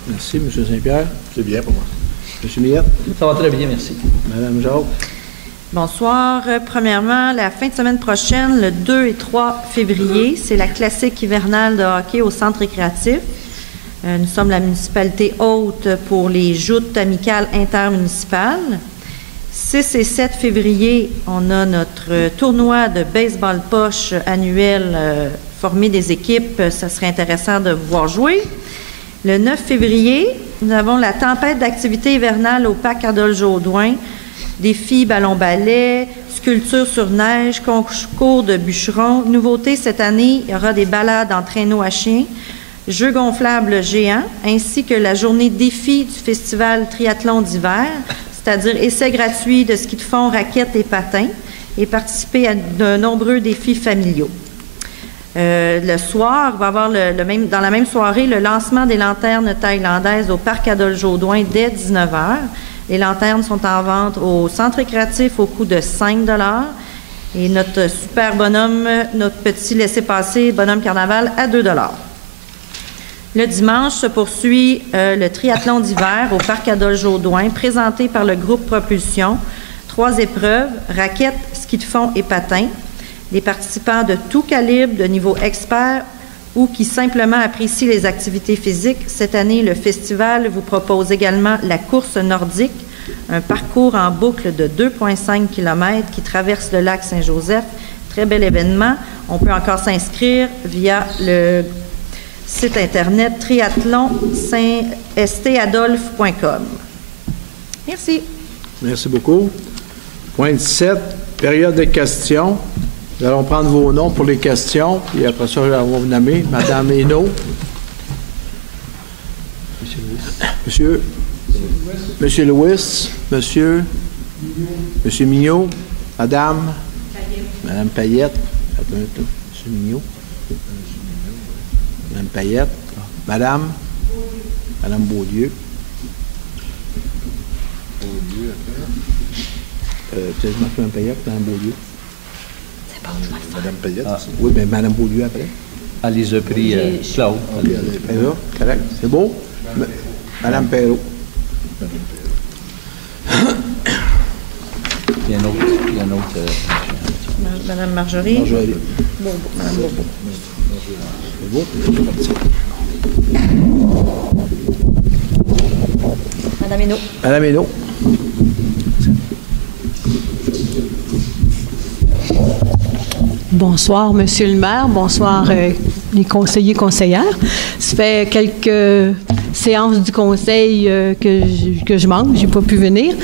Merci, M. Saint-Pierre. C'est bien pour moi. M. Millette. Ça va très bien, merci. Madame Jacques. Bonsoir. Premièrement, la fin de semaine prochaine, le 2 et 3 février, c'est la classique hivernale de hockey au centre récréatif. Nous sommes la municipalité hôte pour les joutes amicales intermunicipales. 6 et 7 février, on a notre tournoi de baseball poche annuel formé des équipes. Ça serait intéressant de vous voir jouer. Le 9 février, nous avons la tempête d'activité hivernale au parc Adolphe-Jodoin. Défis ballon-ballet, sculpture sur neige, concours de bûcherons. Nouveauté cette année, il y aura des balades en traîneau à chien, jeux gonflables géants, ainsi que la journée défi du festival triathlon d'hiver, c'est-à-dire essais gratuits de ski de fond, raquettes et patins, et participer à de nombreux défis familiaux. Le soir, il va y avoir dans la même soirée le lancement des lanternes thaïlandaises au parc Adolphe-Jodoin dès 19h. Les lanternes sont en vente au centre récréatif au coût de 5 $. Et notre super bonhomme, notre petit laissez-passer bonhomme carnaval à 2 $. Le dimanche se poursuit le triathlon d'hiver au parc Adolphe-Jodoin, présenté par le groupe Propulsion. 3 épreuves, raquettes, ski de fond et patins. Des participants de tout calibre, de niveau expert ou qui simplement apprécient les activités physiques. Cette année, le festival vous propose également la course nordique, un parcours en boucle de 2,5 km qui traverse le lac Saint-Joseph. Très bel événement. On peut encore s'inscrire via le site internet triathlon-stadolphe.com. Merci. Merci beaucoup. Point 17, période de questions. Nous allons prendre vos noms pour les questions, puis après ça, on va vous nommer. Madame Hainaut. Monsieur Louis. Monsieur Lewis, Monsieur Mignot, Madame Payette, Monsieur Mignot, Madame Payette, Madame Beaulieu. Peut-être je m'appelle Mme Payette, Mme Beaulieu. C'est bon, je vais le faire. Madame Payette. Ah, oui, mais Mme Beaulieu après. Elle les a pris, Claude. C'est là, correct. C'est beau? Mme Perrault. Il y a un autre. Madame Marjorie. Marjorie. Bourbeau. Madame Bourbeau. C'est beau? C'est parti. Madame Hainaut. Madame Hainaut. Bonsoir, Monsieur le maire. Bonsoir, les conseillers, conseillères. Ça fait quelques séances du conseil que je manque. J'ai pas pu venir,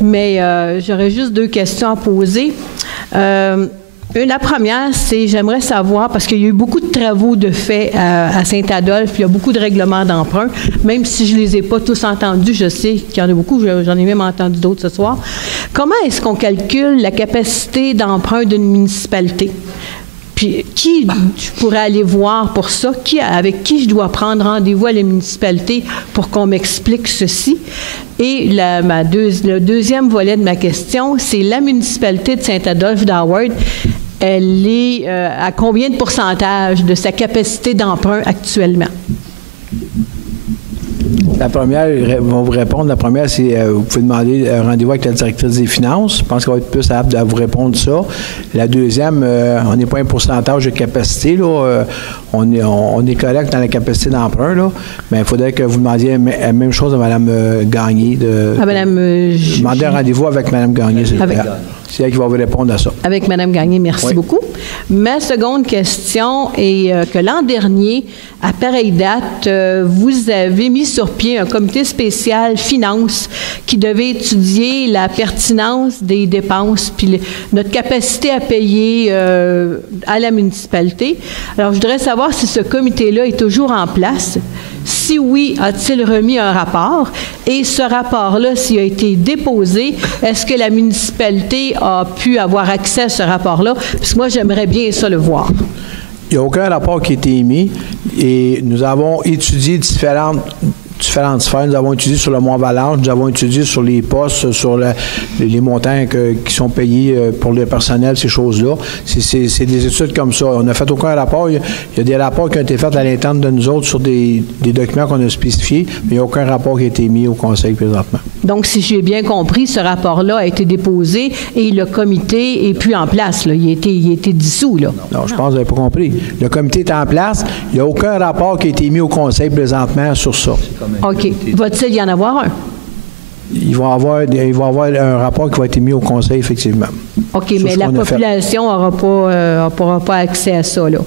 mais j'aurais juste 2 questions à poser. La première, c'est j'aimerais savoir, parce qu'il y a eu beaucoup de travaux de fait à Saint-Adolphe, il y a beaucoup de règlements d'emprunt, même si je ne les ai pas tous entendus, je sais qu'il y en a beaucoup, j'en ai même entendu d'autres ce soir. Comment est-ce qu'on calcule la capacité d'emprunt d'une municipalité? Puis, qui je pourrais aller voir pour ça? Avec qui je dois prendre rendez-vous à la municipalité pour qu'on m'explique ceci? Et le deuxième volet de ma question, c'est la municipalité de Saint-Adolphe d'Howard, elle est à combien de pourcentage de sa capacité d'emprunt actuellement? La première, ils vont vous répondre. La première, c'est vous pouvez demander un rendez-vous avec la directrice des finances. Je pense qu'elle va être plus apte à vous répondre ça. La deuxième, on n'est pas un pourcentage de capacité, là. On est correct dans la capacité d'emprunt, là, mais il faudrait que vous demandiez la même chose à Mme Gagné. Demandez un rendez-vous avec Mme Gagné, s'il vous plaît. C'est elle qui va vous répondre à ça. Avec Mme Gagné, merci beaucoup. Ma seconde question est que l'an dernier, à pareille date, vous avez mis sur pied un comité spécial finances qui devait étudier la pertinence des dépenses puis notre capacité à payer à la municipalité. Alors, je voudrais savoir si ce comité-là est toujours en place. Si oui, a-t-il remis un rapport? Et ce rapport-là, s'il a été déposé, est-ce que la municipalité a pu avoir accès à ce rapport-là? Parce que moi, j'aimerais bien ça le voir. Il n'y a aucun rapport qui a été émis et nous avons étudié différentes sphères. Nous avons étudié sur le Mont-Valange, nous avons étudié sur les postes, sur les montants qui sont payés pour le personnel, ces choses-là. C'est des études comme ça. On n'a fait aucun rapport. Il y a des rapports qui ont été faits à l'interne de nous autres sur des documents qu'on a spécifiés, mais il n'y a aucun rapport qui a été mis au Conseil présentement. Donc, si j'ai bien compris, ce rapport-là a été déposé et le comité n'est plus en place, là. Il a été dissous, là. Non, je pense que vous n'avez pas compris. Le comité est en place. Il n'y a aucun rapport qui a été mis au Conseil présentement sur ça. OK. Va-t-il y en avoir un? Il va y avoir un rapport qui va être mis au Conseil, effectivement. OK, mais la population n'aura pas accès à ça, là?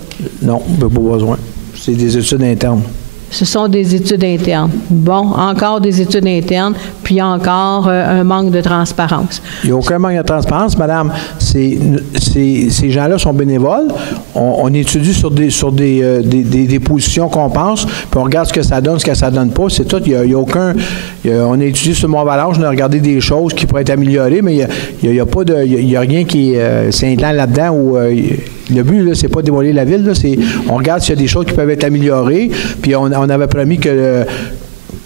Non, pas besoin. C'est des études internes. Ce sont des études internes. Bon, encore des études internes, puis encore un manque de transparence. Il n'y a aucun manque de transparence, madame. Ces gens-là sont bénévoles. On étudie sur des positions qu'on pense, puis on regarde ce que ça donne, ce que ça donne pas. C'est tout. Il y a aucun... on a étudié sur Mont-Valange, on a regardé des choses qui pourraient être améliorées, mais il n'y a pas de... Il y a rien qui est cinglant là-dedans où... le but, là, c'est pas de démolir la ville, là, on regarde s'il y a des choses qui peuvent être améliorées, puis on avait promis que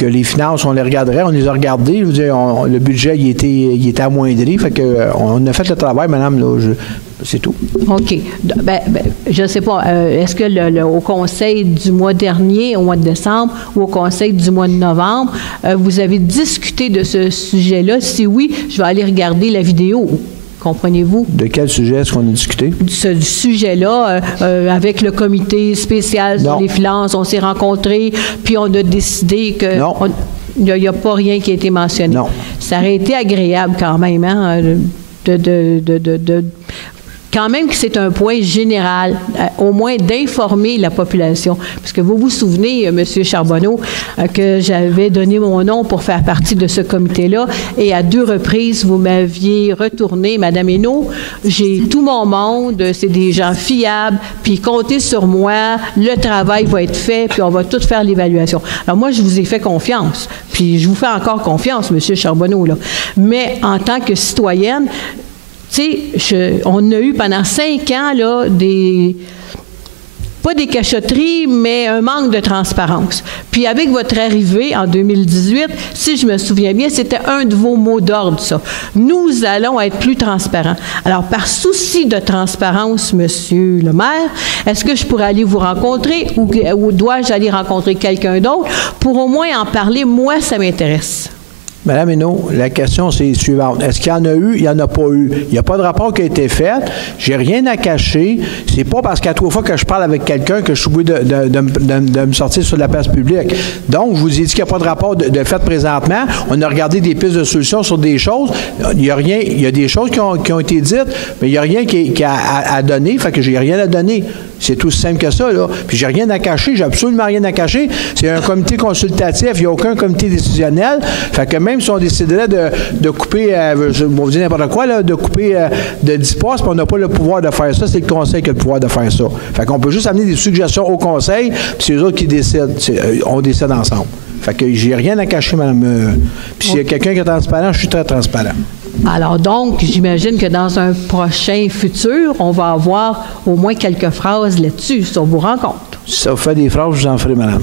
les finances, on les regarderait, on les a regardées. Je veux dire, le budget, il était amoindri, fait que on a fait le travail, madame, là, c'est tout. OK. Je ne sais pas, est-ce que au conseil du mois dernier, au mois de décembre, ou au conseil du mois de novembre, vous avez discuté de ce sujet-là? Si oui, je vais aller regarder la vidéo. Comprenez-vous? De quel sujet est-ce qu'on a discuté? Du sujet-là, avec le comité spécial sur les finances, on s'est rencontrés, puis on a décidé que... Non. Il n'y a pas rien qui a été mentionné. Non. Ça aurait été agréable quand même, hein, quand même que c'est un point général, au moins d'informer la population. Parce que vous vous souvenez, M. Charbonneau, que j'avais donné mon nom pour faire partie de ce comité-là, et à 2 reprises, vous m'aviez retourné, Mme Hainaut, j'ai tout mon monde, c'est des gens fiables, puis comptez sur moi, le travail va être fait, puis on va tout faire l'évaluation. Alors moi, je vous ai fait confiance, puis je vous fais encore confiance, M. Charbonneau, là. Mais en tant que citoyenne, tu sais, on a eu pendant 5 ans, là, pas des cachotteries, mais un manque de transparence. Puis avec votre arrivée en 2018, si je me souviens bien, c'était un de vos mots d'ordre, ça. Nous allons être plus transparents. Alors, par souci de transparence, Monsieur le maire, est-ce que je pourrais aller vous rencontrer ou dois-je aller rencontrer quelqu'un d'autre pour au moins en parler? Moi, ça m'intéresse. Madame Hainaut, la question, c'est suivante. Est-ce qu'il y en a eu? Il n'y en a pas eu. Il n'y a pas de rapport qui a été fait. J'ai rien à cacher. C'est pas parce qu'à 3 fois que je parle avec quelqu'un que je suis obligé de me sortir sur la place publique. Donc, je vous ai dit qu'il n'y a pas de rapport de fait présentement. On a regardé des pistes de solutions sur des choses. Il y a rien. Il y a des choses qui ont été dites, mais il n'y a rien qui a à donner. Fait que j'ai rien à donner. C'est tout simple que ça, là. Puis j'ai rien à cacher, j'ai absolument rien à cacher. C'est un comité consultatif, il n'y a aucun comité décisionnel. Fait que même si on déciderait de couper, je vais vous dire n'importe quoi, là, de couper de 10 postes, puis on n'a pas le pouvoir de faire ça, c'est le conseil qui a le pouvoir de faire ça. Fait qu'on peut juste amener des suggestions au conseil, puis c'est eux autres qui décident. On décide ensemble. Fait que j'ai rien à cacher, madame. Puis s'il y a quelqu'un qui est transparent, je suis très transparent. Alors donc, j'imagine que dans un prochain futur, on va avoir au moins quelques phrases là-dessus, sur vos rencontres. Si ça vous fait des phrases, je vous en ferai, madame.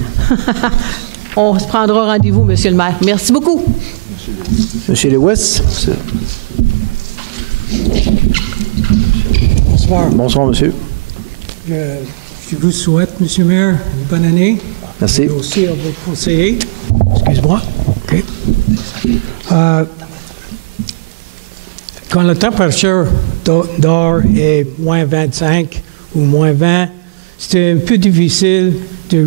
On se prendra rendez-vous, Monsieur le maire. Merci beaucoup. Monsieur Lewis. Bonsoir. Bonsoir, monsieur. Je vous souhaite, Monsieur le maire, une bonne année. Merci. Et aussi à vos conseillers. Excuse-moi. OK. Quand la température dehors est moins 25 ou moins 20, c'est un peu difficile de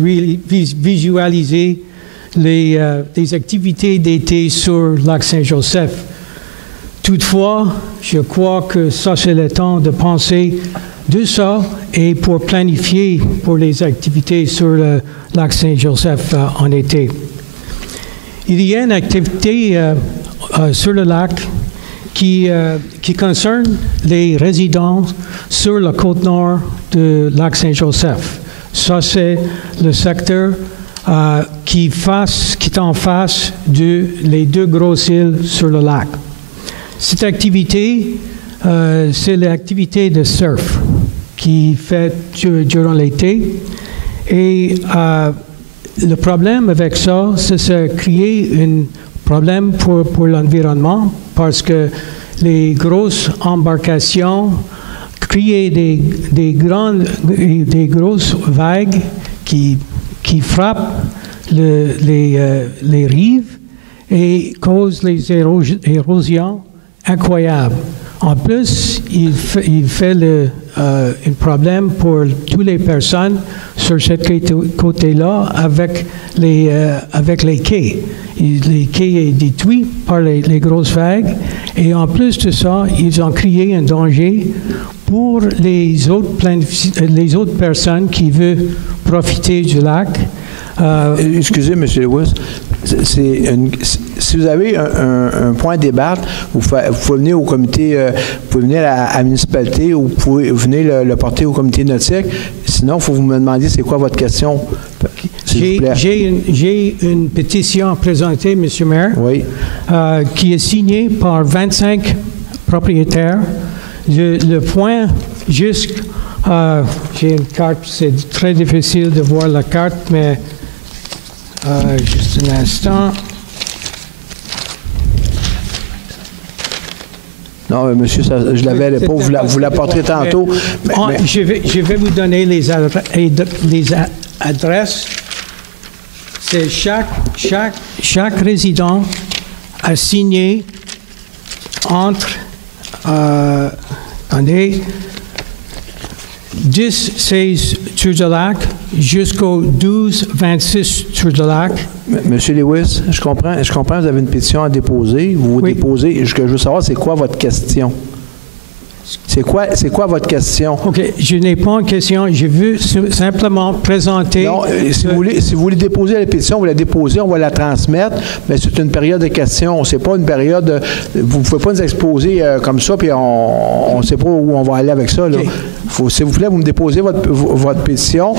visualiser les activités d'été sur Lac-Saint-Joseph. Toutefois, je crois que ça, c'est le temps de penser de ça et pour planifier pour les activités sur le Lac-Saint-Joseph en été. Il y a une activité sur le lac qui concerne les résidents sur la côte nord de Lac-Saint-Joseph. Ça, c'est le secteur qui est en face les 2 grosses îles sur le lac. Cette activité, c'est l'activité de surf qui est faite durant l'été. Et le problème avec ça, c'est que ça crée un problème pour l'environnement parce que les grosses embarcations créent des grosses vagues qui frappent les rives et causent des érosions incroyables. En plus, il fait un problème pour toutes les personnes sur ce côté-là avec les quais. Les quais sont détruits par les grosses vagues et en plus de ça, ils ont créé un danger pour les autres personnes qui veulent profiter du lac. Excusez, M. Lewis. Si vous avez un point à débattre, vous pouvez venir au comité, vous pouvez venir à la municipalité ou vous pouvez venir le porter au comité nautique. Sinon, il faut vous me demander c'est quoi votre question. J'ai une pétition à présenter, M. le maire, oui. Qui est signée par 25 propriétaires. Le point j'ai une carte, c'est très difficile de voir la carte, mais juste un instant. Non, mais monsieur, je l'avais pas, vous l'apporterez tantôt. Mais... Je vais vous donner les adresses. C'est chaque résident a signé entre 10-16 sur le lac jusqu'au 12-26 sur le lac. Monsieur Lewis, je comprends, vous avez une pétition à déposer. Vous déposez. Ce que je veux savoir, c'est quoi votre question? C'est quoi votre question? OK, je n'ai pas une question. Je veux simplement présenter... Non, si vous voulez déposer la pétition, vous la déposez, on va la transmettre, mais c'est une période de questions. C'est pas une période... vous ne pouvez pas nous exposer comme ça, puis on ne sait pas où on va aller avec ça. Là. Okay. S'il vous plaît, vous me déposez votre pétition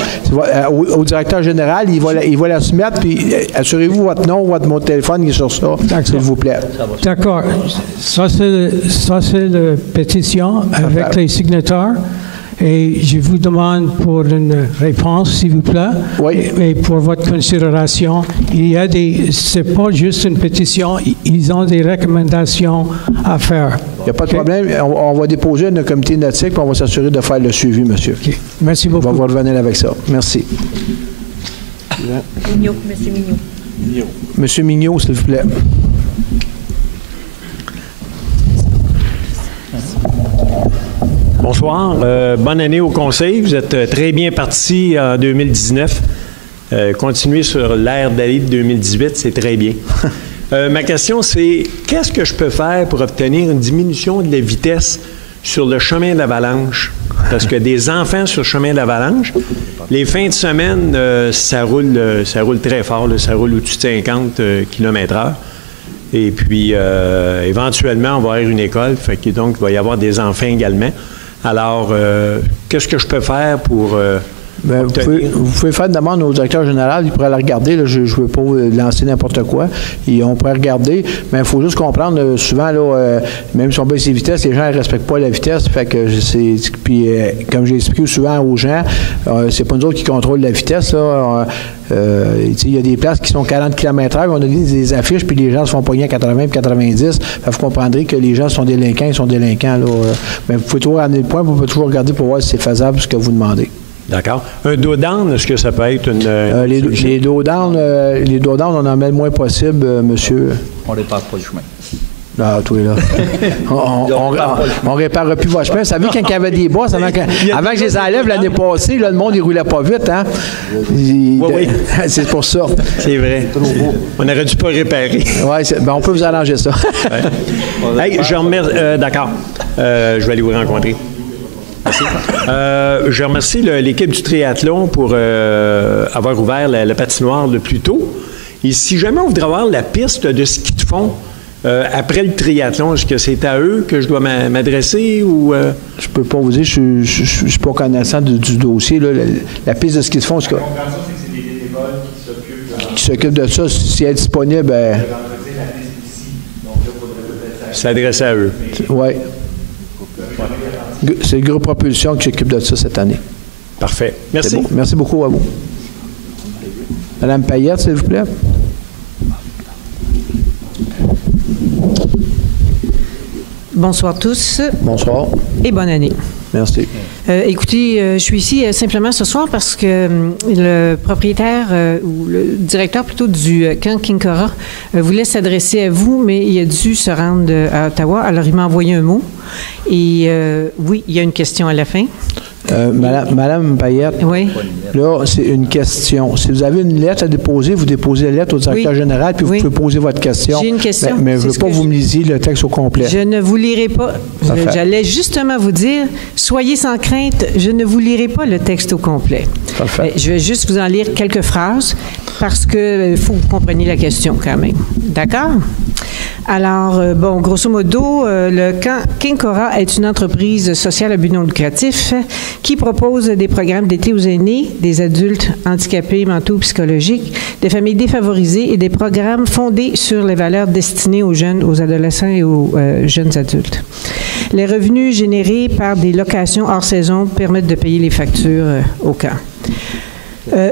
au directeur général, il va la soumettre, puis assurez-vous votre nom, votre mot de téléphone qui est sur ça, s'il vous plaît. D'accord. Ça, c'est la pétition avec les signataires. Et je vous demande pour une réponse, s'il vous plaît. Oui. Et pour votre considération, c'est pas juste une pétition, ils ont des recommandations à faire. Il n'y a pas de problème. On va déposer un comité d'éthique, puis on va s'assurer de faire le suivi, monsieur. Okay. Merci beaucoup. On va revenir avec ça. Merci. Mignot, monsieur Mignot. Monsieur Mignot, s'il vous plaît. Bonsoir. Bonne année au Conseil. Vous êtes très bien parti en 2019. Continuez sur l'ère d'Ali de 2018, c'est très bien. Ma question, c'est qu'est-ce que je peux faire pour obtenir une diminution de la vitesse sur le chemin d'Avalanche? Parce que des enfants sur le chemin d'Avalanche, les fins de semaine, ça roule très fort. Là, ça roule au-dessus de 50 km/h. Et puis, éventuellement, on va avoir une école. Fait que donc, il va y avoir des enfants également. Alors, qu'est-ce que je peux faire pour vous pouvez faire une demande au directeur général, il pourrait la regarder. Là, je ne veux pas lancer n'importe quoi. Et on pourrait regarder, mais il faut juste comprendre, souvent, là, même si on baisse les vitesses, les gens ne respectent pas la vitesse. Fait que puis, comme j'ai expliqué souvent aux gens, c'est pas nous autres qui contrôlent la vitesse. Là. Il y a des places qui sont 40 km/h, on a des affiches, puis les gens se font pogner à 80 et 90. Vous comprendrez que les gens sont délinquants, ils sont délinquants. Là, mais vous pouvez toujours amener le point, vous pouvez toujours regarder pour voir si c'est faisable ce que vous demandez. D'accord. Un dos down, est-ce que ça peut être une les dos down, on en met le moins possible, monsieur. On ne répare pas le chemin. Ah, toi, là. On répare plus votre chemin. Vous savez, quand il y avait des bosses, avant que je les enlève l'année passée, là, le monde, il ne roulait pas vite, hein? Oui. C'est pour ça. C'est vrai. On n'aurait dû pas réparer. Oui, on peut vous arranger ça. Ouais. Hey, je remercie. D'accord. Je vais aller vous rencontrer. Merci. Je remercie l'équipe du triathlon pour avoir ouvert la patinoire le plus tôt. Et si jamais on voudrait avoir la piste de ski de fond après le triathlon, est-ce que c'est à eux que je dois m'adresser ou... Je peux pas vous dire, je ne suis pas connaissant du dossier. Là, la piste de ski de fond, c'est quoi? La compréhension, c'est que c'est des bénévoles qui s'occupent de ça. Si elle est disponible, s'adresser à eux. Oui. C'est le groupe Propulsion qui s'occupe de ça cette année. Parfait. Merci. Bon. Merci beaucoup à vous. Madame Payette, s'il vous plaît. Bonsoir tous. Bonsoir. Et bonne année. Merci. Écoutez, je suis ici simplement ce soir parce que le propriétaire ou le directeur plutôt du camp Kinkora voulait s'adresser à vous, mais il a dû se rendre à Ottawa. Alors, il m'a envoyé un mot. Et oui, il y a une question à la fin. Madame Payette, oui. Là, c'est une question. Si vous avez une lettre à déposer, vous déposez la lettre au directeur général, puis vous pouvez poser votre question. J'ai une question. Mais je ne veux pas que vous me lisiez le texte au complet. Je ne vous lirai pas. J'allais justement vous dire, soyez sans crainte, je ne vous lirai pas le texte au complet. Parfait. Je vais juste vous en lire quelques phrases parce qu'il faut que vous compreniez la question quand même. D'accord? Alors, bon, grosso modo, le camp Kinkora est une entreprise sociale à but non lucratif qui propose des programmes d'été aux aînés, des adultes handicapés mentaux psychologiques, des familles défavorisées et des programmes fondés sur les valeurs destinées aux jeunes, aux adolescents et aux jeunes adultes. Les revenus générés par des locations hors saison permettent de payer les factures au camp.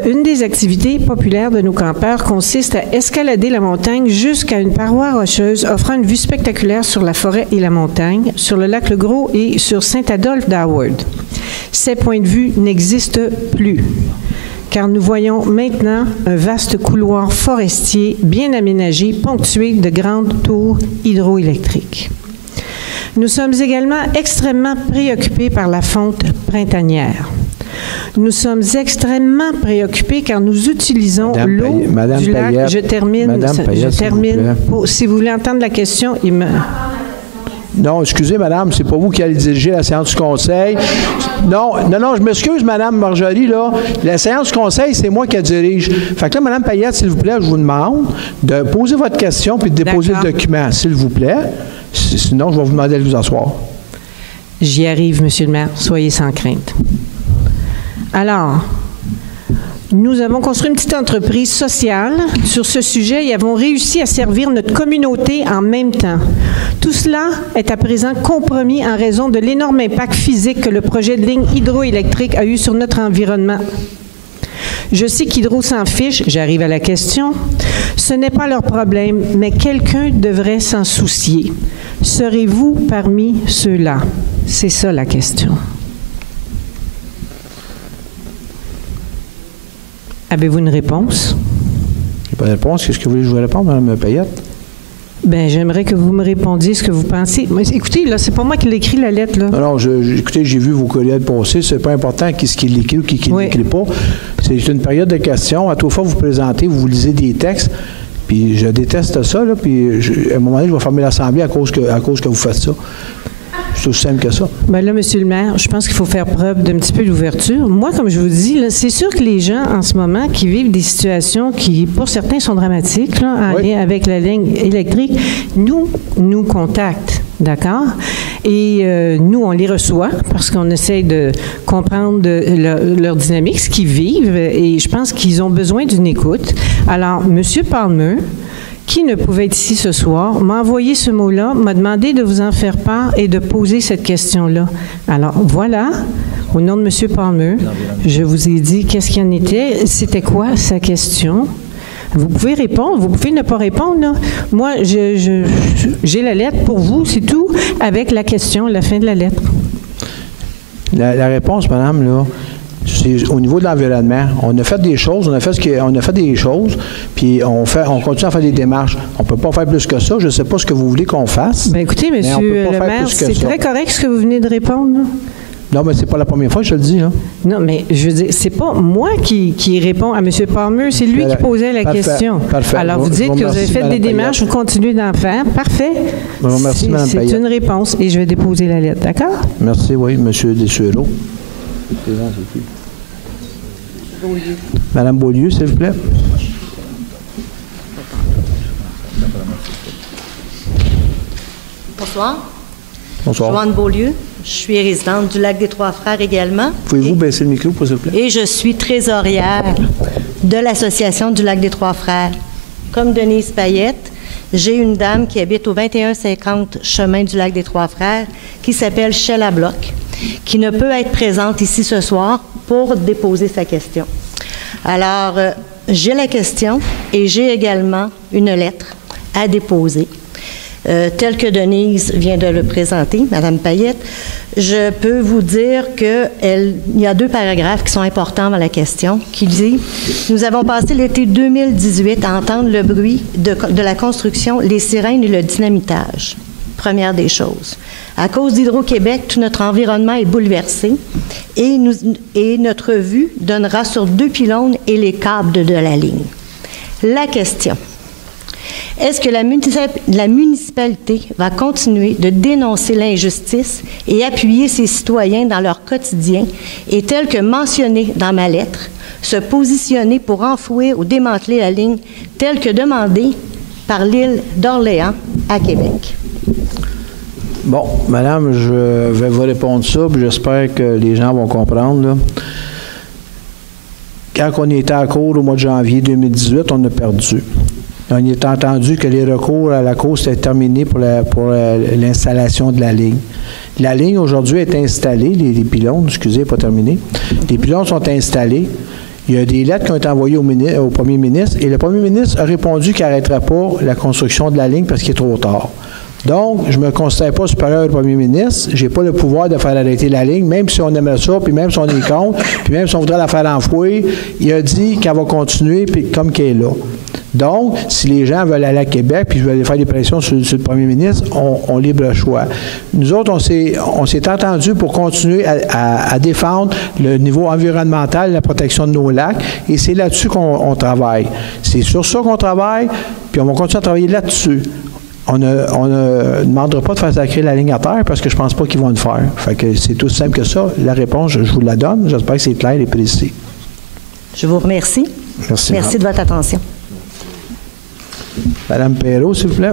Une des activités populaires de nos campeurs consiste à escalader la montagne jusqu'à une paroi rocheuse offrant une vue spectaculaire sur la forêt et la montagne, sur le lac Le Gros et sur Saint-Adolphe d'Howard. Ces points de vue n'existent plus, car nous voyons maintenant un vaste couloir forestier bien aménagé, ponctué de grandes tours hydroélectriques. Nous sommes également extrêmement préoccupés par la fonte printanière. Nous sommes extrêmement préoccupés car nous utilisons l'eau du lac. Je termine. Si vous voulez entendre la question, Non, excusez, madame, c'est pas vous qui allez diriger la séance du conseil. Non, je m'excuse, madame Marjorie, là. La séance du conseil, c'est moi qui la dirige. Fait que là, madame Payette, s'il vous plaît, je vous demande de poser votre question puis de déposer le document, s'il vous plaît. Sinon, je vais vous demander de vous asseoir. J'y arrive, Monsieur le maire. Soyez sans crainte. Alors, nous avons construit une petite entreprise sociale sur ce sujet et avons réussi à servir notre communauté en même temps. Tout cela est à présent compromis en raison de l'énorme impact physique que le projet de ligne hydroélectrique a eu sur notre environnement. Je sais qu'Hydro s'en fiche, j'arrive à la question. Ce n'est pas leur problème, mais quelqu'un devrait s'en soucier. Serez-vous parmi ceux-là? C'est ça la question. Avez-vous une réponse? J'ai pas de réponse. Qu'est-ce que vous voulez que je vous réponde, Mme Payette? Bien, j'aimerais que vous me répondiez ce que vous pensez. Mais écoutez, là, c'est pas moi qui l'ai écrit, la lettre, là. Non, écoutez, j'ai vu vos collègues passer. C'est pas important qui l'écrit ou qui ne l'écrit pas. C'est une période de questions. À toute fois, vous présentez, vous lisez des textes. Puis je déteste ça, là. Puis à un moment donné, je vais fermer l'Assemblée à cause que vous faites ça. C'est aussi simple que ça. Bien là, Monsieur le maire, je pense qu'il faut faire preuve d'un petit peu d'ouverture. Moi, comme je vous dis, là, c'est sûr que les gens, en ce moment, qui vivent des situations qui, pour certains, sont dramatiques, là, en lien avec la ligne électrique, nous contactent, d'accord? Et nous, on les reçoit parce qu'on essaie de comprendre leur dynamique, ce qu'ils vivent, et je pense qu'ils ont besoin d'une écoute. Alors, Monsieur Palmer, qui ne pouvait être ici ce soir, m'a envoyé ce mot-là, m'a demandé de vous en faire part et de poser cette question-là. Alors, voilà, au nom de M. Palmer, je vous ai dit qu'est-ce qu'il en était, c'était quoi sa question. Vous pouvez répondre, vous pouvez ne pas répondre, là. Moi, j'ai la lettre pour vous, c'est tout, avec la question, la fin de la lettre. La réponse, madame, là, c'est au niveau de l'environnement. On a fait des choses, on a fait des choses, puis on continue à faire des démarches. On ne peut pas faire plus que ça. Je ne sais pas ce que vous voulez qu'on fasse. Bien, écoutez, monsieur le maire, c'est très correct ce que vous venez de répondre, là. Non, mais c'est pas la première fois que je le dis, là. Non, mais je veux dire, c'est pas moi qui réponds à M. Palmer, c'est lui qui posait la question. Parfait. Alors, vous dites que vous avez fait des démarches, vous continuez d'en faire. Parfait. Merci, Mme Payette. C'est une réponse et je vais déposer la lettre, d'accord? Merci, oui, M. Dessureau. Madame Beaulieu, s'il vous plaît. Bonsoir. Bonsoir. Joanne Beaulieu. Je suis résidente du Lac des Trois-Frères également. Pouvez-vous baisser le micro, s'il vous plaît? Et je suis trésorière de l'Association du Lac des Trois-Frères. Comme Denise Payette, j'ai une dame qui habite au 2150 chemin du Lac des Trois-Frères qui s'appelle Sheila Bloch, qui ne peut être présente ici ce soir pour déposer sa question. Alors, j'ai la question et j'ai également une lettre à déposer. Tel que Denise vient de le présenter, Mme Payette, je peux vous dire qu'il y a 2 paragraphes qui sont importants dans la question, qui dit « Nous avons passé l'été 2018 à entendre le bruit de la construction, les sirènes et le dynamitage. » Première des choses. À cause d'Hydro-Québec, tout notre environnement est bouleversé et notre vue donnera sur 2 pylônes et les câbles de la ligne. La question. Est-ce que la municipalité va continuer de dénoncer l'injustice et appuyer ses citoyens dans leur quotidien et, tel que mentionné dans ma lettre, se positionner pour enfouir ou démanteler la ligne telle que demandée par l'île d'Orléans à Québec? Bon, madame, je vais vous répondre ça, puis j'espère que les gens vont comprendre, là. Quand on était à cour au mois de janvier 2018, on a perdu. On est entendu que les recours à la Cour étaient terminés pour l'installation de la ligne. La ligne, aujourd'hui, est installée. Les pylônes, excusez, pas terminé. Les pylônes sont installés. Il y a des lettres qui ont été envoyées au premier ministre et le premier ministre a répondu qu'il n'arrêterait pas la construction de la ligne parce qu'il est trop tard. Donc, je ne me considère pas supérieur au premier ministre. Je n'ai pas le pouvoir de faire arrêter la ligne, même si on aimerait ça, puis même si on est contre, puis même si on voudrait la faire enfouir. Il a dit qu'elle va continuer, puis comme qu'elle est là. Donc, si les gens veulent aller à Québec, puis veulent aller faire des pressions sur le premier ministre, on libre le choix. Nous autres, on s'est entendus pour continuer à défendre le niveau environnemental, la protection de nos lacs, et c'est là-dessus qu'on travaille. C'est sur ça qu'on travaille, puis on va continuer à travailler là-dessus. on ne demandera pas de faire sacrer la ligne à terre parce que je pense pas qu'ils vont le faire. Fait que c'est tout simple que ça. La réponse, je vous la donne. J'espère que c'est clair et précis. Je vous remercie. Merci. Merci de votre attention. Madame Perrault, s'il vous plaît.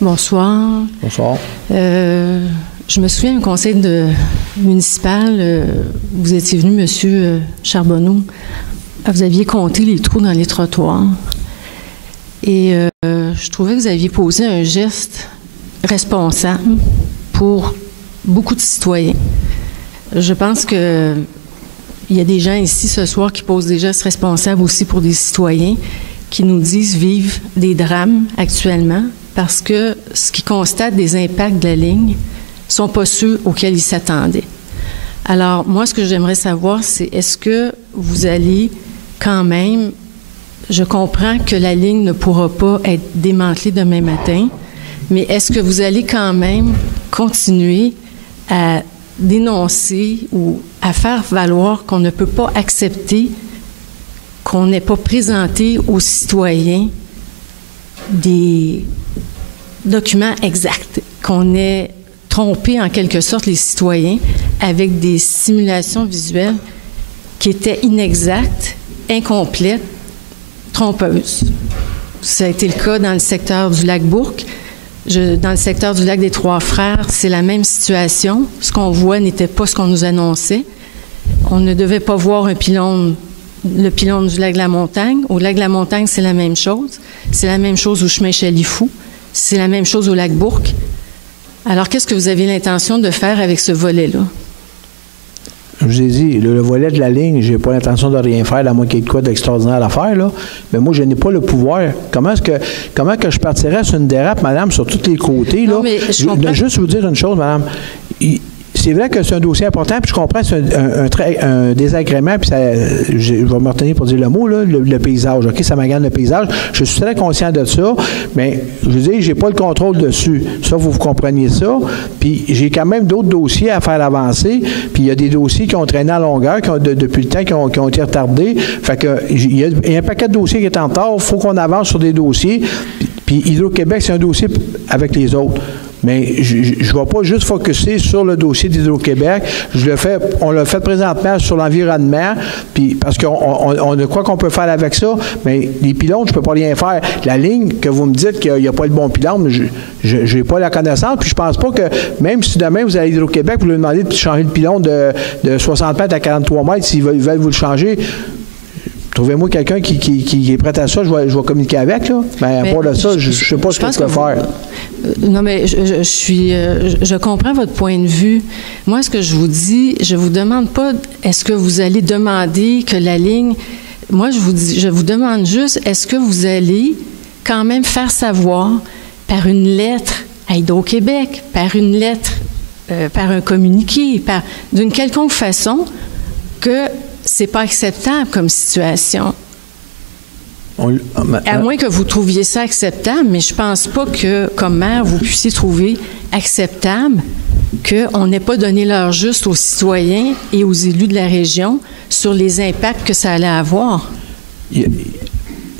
Bonsoir. Bonsoir. Je me souviens, au conseil municipal, vous étiez venu, M. Charbonneau, vous aviez compté les trous dans les trottoirs. Et je trouvais que vous aviez posé un geste responsable pour beaucoup de citoyens. Je pense que il y a des gens ici ce soir qui posent des gestes responsables aussi pour des citoyens qui nous disent vivre des drames actuellement parce que ce qui constate des impacts de la ligne ne sont pas ceux auxquels ils s'attendaient. Alors, moi, ce que j'aimerais savoir, c'est est-ce que vous allez quand même, je comprends que la ligne ne pourra pas être démantelée demain matin, mais est-ce que vous allez quand même continuer à dénoncer ou à faire valoir qu'on ne peut pas accepter qu'on n'ait pas présenté aux citoyens des documents exacts, qu'on ait trompé en quelque sorte les citoyens avec des simulations visuelles qui étaient inexactes, incomplètes, trompeuses. Ça a été le cas dans le secteur du lac Bourque. Dans le secteur du lac des Trois-Frères, c'est la même situation. Ce qu'on voit n'était pas ce qu'on nous annonçait. On ne devait pas voir le pylône du lac de la Montagne. Au lac de la Montagne, c'est la même chose. C'est la même chose au chemin Chalifou. C'est la même chose au lac Bourque. Alors, qu'est-ce que vous avez l'intention de faire avec ce volet-là? Je vous ai dit, le volet de la ligne, j'ai pas l'intention de rien faire, à moins qu'il y ait de quoi d'extraordinaire à faire, là. Mais moi, je n'ai pas le pouvoir. Comment que je partirais sur une dérape, madame, sur tous les côtés, là? Non, mais je comprends. Juste vous dire une chose, madame. C'est vrai que c'est un dossier important, puis je comprends que c'est un désagrément, puis je vais me retenir pour dire le mot, là, le paysage. OK, ça m'agane le paysage. Je suis très conscient de ça, mais je veux dire, j'ai pas le contrôle dessus. Ça, vous compreniez ça. Puis j'ai quand même d'autres dossiers à faire avancer, puis il y a des dossiers qui ont traîné à longueur, depuis le temps, qui ont été retardés. Fait que il y a un paquet de dossiers qui est en retard. Il faut qu'on avance sur des dossiers. Puis Hydro-Québec, c'est un dossier avec les autres. Mais je ne vais pas juste focuser sur le dossier d'Hydro-Québec. On le fait présentement sur l'environnement, puis parce qu'on a quoi qu'on peut faire avec ça, mais les pylônes, je ne peux pas rien faire. La ligne que vous me dites qu'il n'y a pas le bon pylône, je n'ai pas la connaissance, puis je pense pas que, même si demain vous allez à Hydro-Québec, vous lui demandez de changer le pylône de 60 mètres à 43 mètres, s'ils veulent vous le changer, trouvez-moi quelqu'un qui est prêt à ça, je vais communiquer avec, là. Mais à part de ça, je ne sais pas ce que je peux faire. Non, mais je comprends votre point de vue. Moi, ce que je vous dis, je vous demande pas est-ce que vous allez demander que la ligne... Moi, je vous demande juste, est-ce que vous allez quand même faire savoir par une lettre à Hydro-Québec, par une lettre, par un communiqué, d'une quelconque façon, que c'est pas acceptable comme situation. À moins que vous trouviez ça acceptable, mais je pense pas que, comme maire, vous puissiez trouver acceptable qu'on n'ait pas donné l'heure juste aux citoyens et aux élus de la région sur les impacts que ça allait avoir.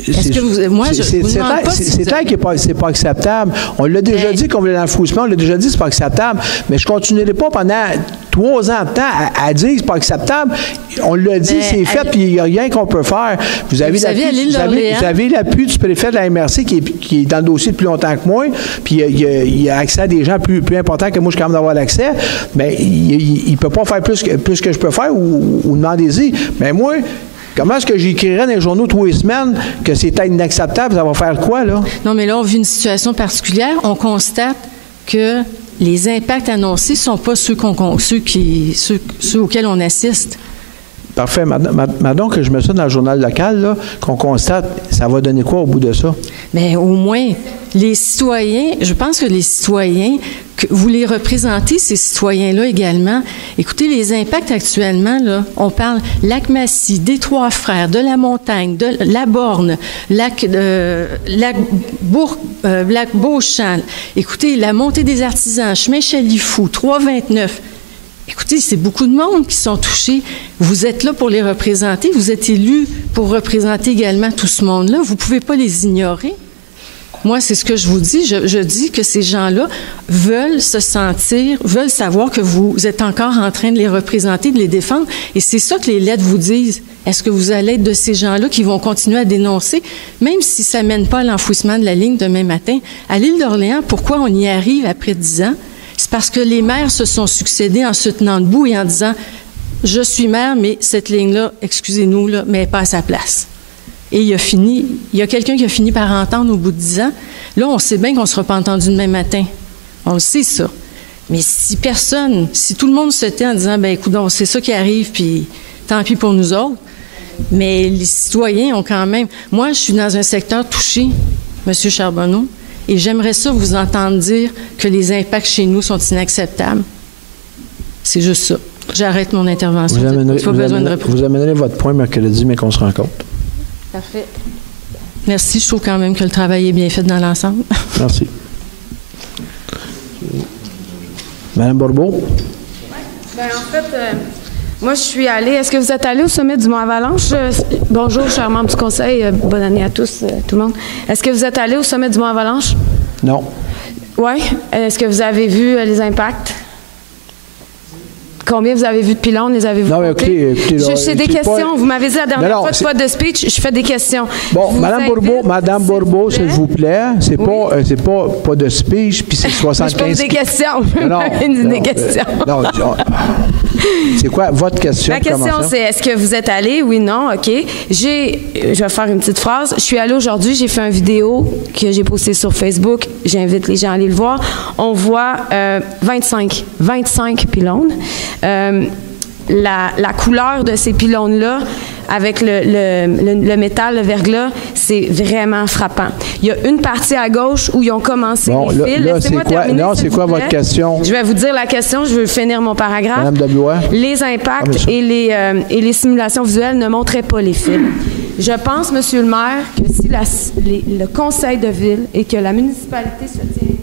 Est-ce que vous... Moi, je vous demande pas si c'est clair que c'est pas acceptable. On l'a déjà dit qu'on voulait l'enfouissement, on l'a déjà dit que c'est pas acceptable, mais je continuerai pas pendant 3 ans de temps à dire que c'est pas acceptable. On l'a dit, c'est fait, puis il n'y a rien qu'on peut faire. Vous avez l'appui du préfet de la MRC qui est dans le dossier depuis longtemps que moi, puis il a accès à des gens plus importants que moi, je suis capable d'avoir l'accès, mais il ne peut pas faire plus que je peux faire ou demandez-y. Mais moi, comment est-ce que j'écrirais dans les journaux 3 semaines que c'est inacceptable? Ça va faire quoi, là? Non, mais là, on vit une situation particulière. On constate que les impacts annoncés ne sont pas ceux auxquels on assiste. Parfait. Maintenant que je mets ça dans le journal local, là, qu'on constate, ça va donner quoi au bout de ça? Bien, au moins, les citoyens, je pense que les citoyens, que vous les représentez, ces citoyens-là également. Écoutez, les impacts actuellement, là, on parle Lac-Massy, des Trois-Frères, de la Montagne, de la Borne, lac Beauchamp. Écoutez, la montée des artisans, chemin Chalifou, 329. Écoutez, c'est beaucoup de monde qui sont touchés. Vous êtes là pour les représenter. Vous êtes élus pour représenter également tout ce monde-là. Vous ne pouvez pas les ignorer. Moi, c'est ce que je vous dis. Je dis que ces gens-là veulent se sentir, veulent savoir que vous êtes encore en train de les représenter, de les défendre. Et c'est ça que les lettres vous disent. Est-ce que vous allez être de ces gens-là qui vont continuer à dénoncer, même si ça ne mène pas à l'enfouissement de la ligne demain matin? À l'île d'Orléans, pourquoi on y arrive après 10 ans? C'est parce que les maires se sont succédés en se tenant debout et en disant « Je suis maire, mais cette ligne-là, excusez-nous, là, mais elle n'est pas à sa place. » Et il y a quelqu'un qui a fini par entendre au bout de 10 ans. Là, on sait bien qu'on ne sera pas entendu demain matin. On le sait, ça. Mais si tout le monde se tait en disant, ben écoute, c'est ça qui arrive, puis tant pis pour nous autres. Mais les citoyens ont quand même... Moi, je suis dans un secteur touché, M. Charbonneau, et j'aimerais ça vous entendre dire que les impacts chez nous sont inacceptables. C'est juste ça. J'arrête mon intervention. Vous amènerez votre point mercredi, mais qu'on se rencontre. Parfait. Merci. Je trouve quand même que le travail est bien fait dans l'ensemble. Merci. Madame Bourbeau? Oui. Bien, en fait, moi, je suis allée... Est-ce que vous êtes allé au sommet du Mont-Avalanche? Bonjour, chers membres du Conseil. Bonne année à tous, tout le monde. Est-ce que vous êtes allé au sommet du Mont-Avalanche? Non. Oui. Est-ce que vous avez vu les impacts? Combien vous avez vu de pylônes? Les avez-vous comptés? Écoutez, c'est des questions. Vous m'avez dit la dernière fois, pas de speech, je fais des questions. Bon, Madame Bourbeau, s'il vous plaît, c'est pas de speech, puis c'est 75... Je pose des questions. Des questions. C'est quoi votre question? Ma question, c'est est-ce que vous êtes allé? Oui, non, OK. Je vais faire une petite phrase. Je suis allée aujourd'hui, j'ai fait une vidéo que j'ai postée sur Facebook. J'invite les gens à aller le voir. On voit 25 pylônes. La couleur de ces pylônes-là, avec le métal, le verglas, c'est vraiment frappant. Il y a une partie à gauche où ils ont commencé les fils. Laissez-moi terminer, c'est quoi votre question? Je vais vous dire la question, je veux finir mon paragraphe. Madame Dablouin. Les impacts et les simulations visuelles ne montraient pas les fils. Je pense, Monsieur le maire, que si le conseil de ville et que la municipalité se tient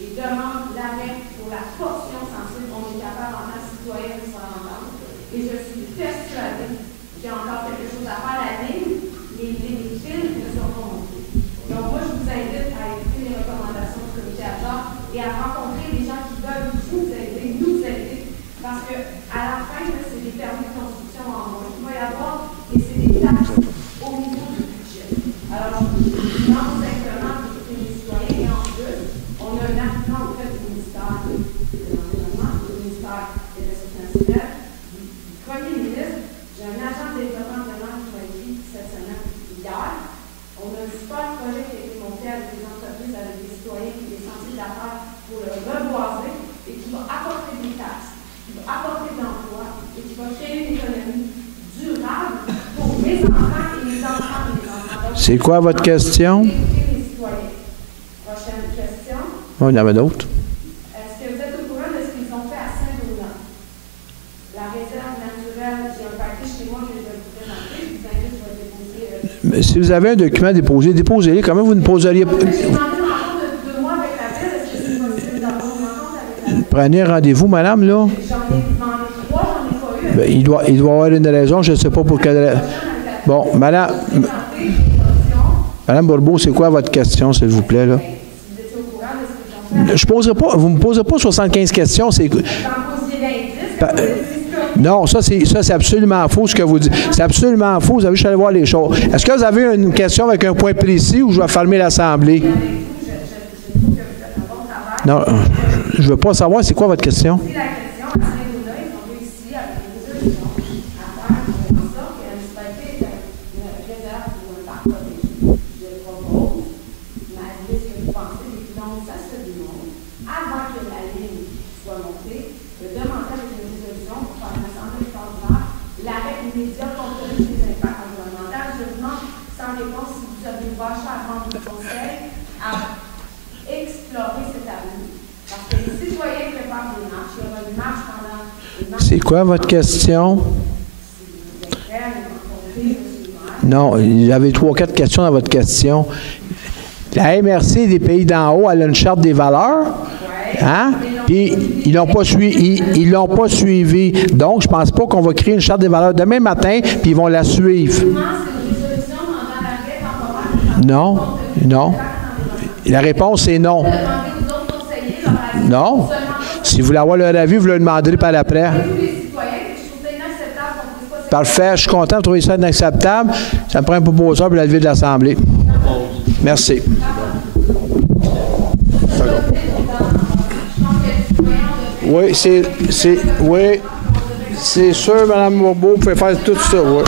et demande l'arrêt pour la portion sensible, on est capable en tant que citoyen de s'en entendre. Et je suis persuadée qu'il y a encore quelque chose à faire. La ligne, les fils ne sont pas montés. Donc moi, je vous invite à écouter les recommandations du comité ad hoc et à rencontrer des gens qui veulent vous aider, nous aider, parce qu'à la fin, c'est des permis de construction en moins. Il va y avoir, et c'est des tâches au niveau du budget. Alors, je vous demande simplement d'écouter les citoyens et en plus, on a un argument auprès du ministère de l'Environnement, du ministère des Ressources naturelles, du Premier ministre. J'ai un agent de développement de l'Environnement qui m'a écrit cette semaine, hier. On a un super projet qui a été monté avec des entreprises, avec des citoyens, qui est censé d'affaires pour le reboiser et qui va apporter des taxes, qui va apporter de l'emploi et qui va créer une économie durable pour les enfants et les enfants et les enfants. C'est quoi votre question? Prochaine question. Il y en avait d'autres. Est-ce que vous êtes au courant de ce qu'ils ont fait à Saint-Donat? La réserve naturelle, j'ai un papier chez moi que je vais vous présenter. Je vous invite à déposer. Mais si vous avez un document déposé, déposez-le. Comment vous ne poseriez pas? J'ai demandé une rencontre de 2 mois avec la ville. Est-ce que c'est possible d'avoir une rencontre avec la ville? Prenez rendez-vous, madame, là. J'en ai demandé 3, j'en ai pas eu. Ben, il doit avoir une raison, je ne sais pas pour quelle raison. Bon, madame Bourbeau, c'est quoi votre question, s'il vous plaît, là? Je poserai pas, vous ne me posez pas 75 questions. Non, ça c'est absolument faux ce que vous dites. C'est absolument faux. Vous avez juste à aller voir les choses. Est-ce que vous avez une question avec un point précis ou je vais fermer l'Assemblée? Non, je ne veux pas savoir. C'est quoi votre question? C'est quoi votre question? Non, j'avais 3 ou 4 questions dans votre question. La MRC des pays d'en haut, elle a une charte des valeurs. Hein? Puis, ils l'ont pas suivi. Donc, je pense pas qu'on va créer une charte des valeurs demain matin, puis ils vont la suivre. Non. La réponse est non. Non. Si vous voulez avoir leur avis, vous le demanderez par après. Parfait. Je suis content de trouver ça inacceptable. Ça me prend un proposeur pour la levée de l'Assemblée. Merci. Oui, c'est sûr, Mme Bourbeau, vous pouvez faire tout ça, oui.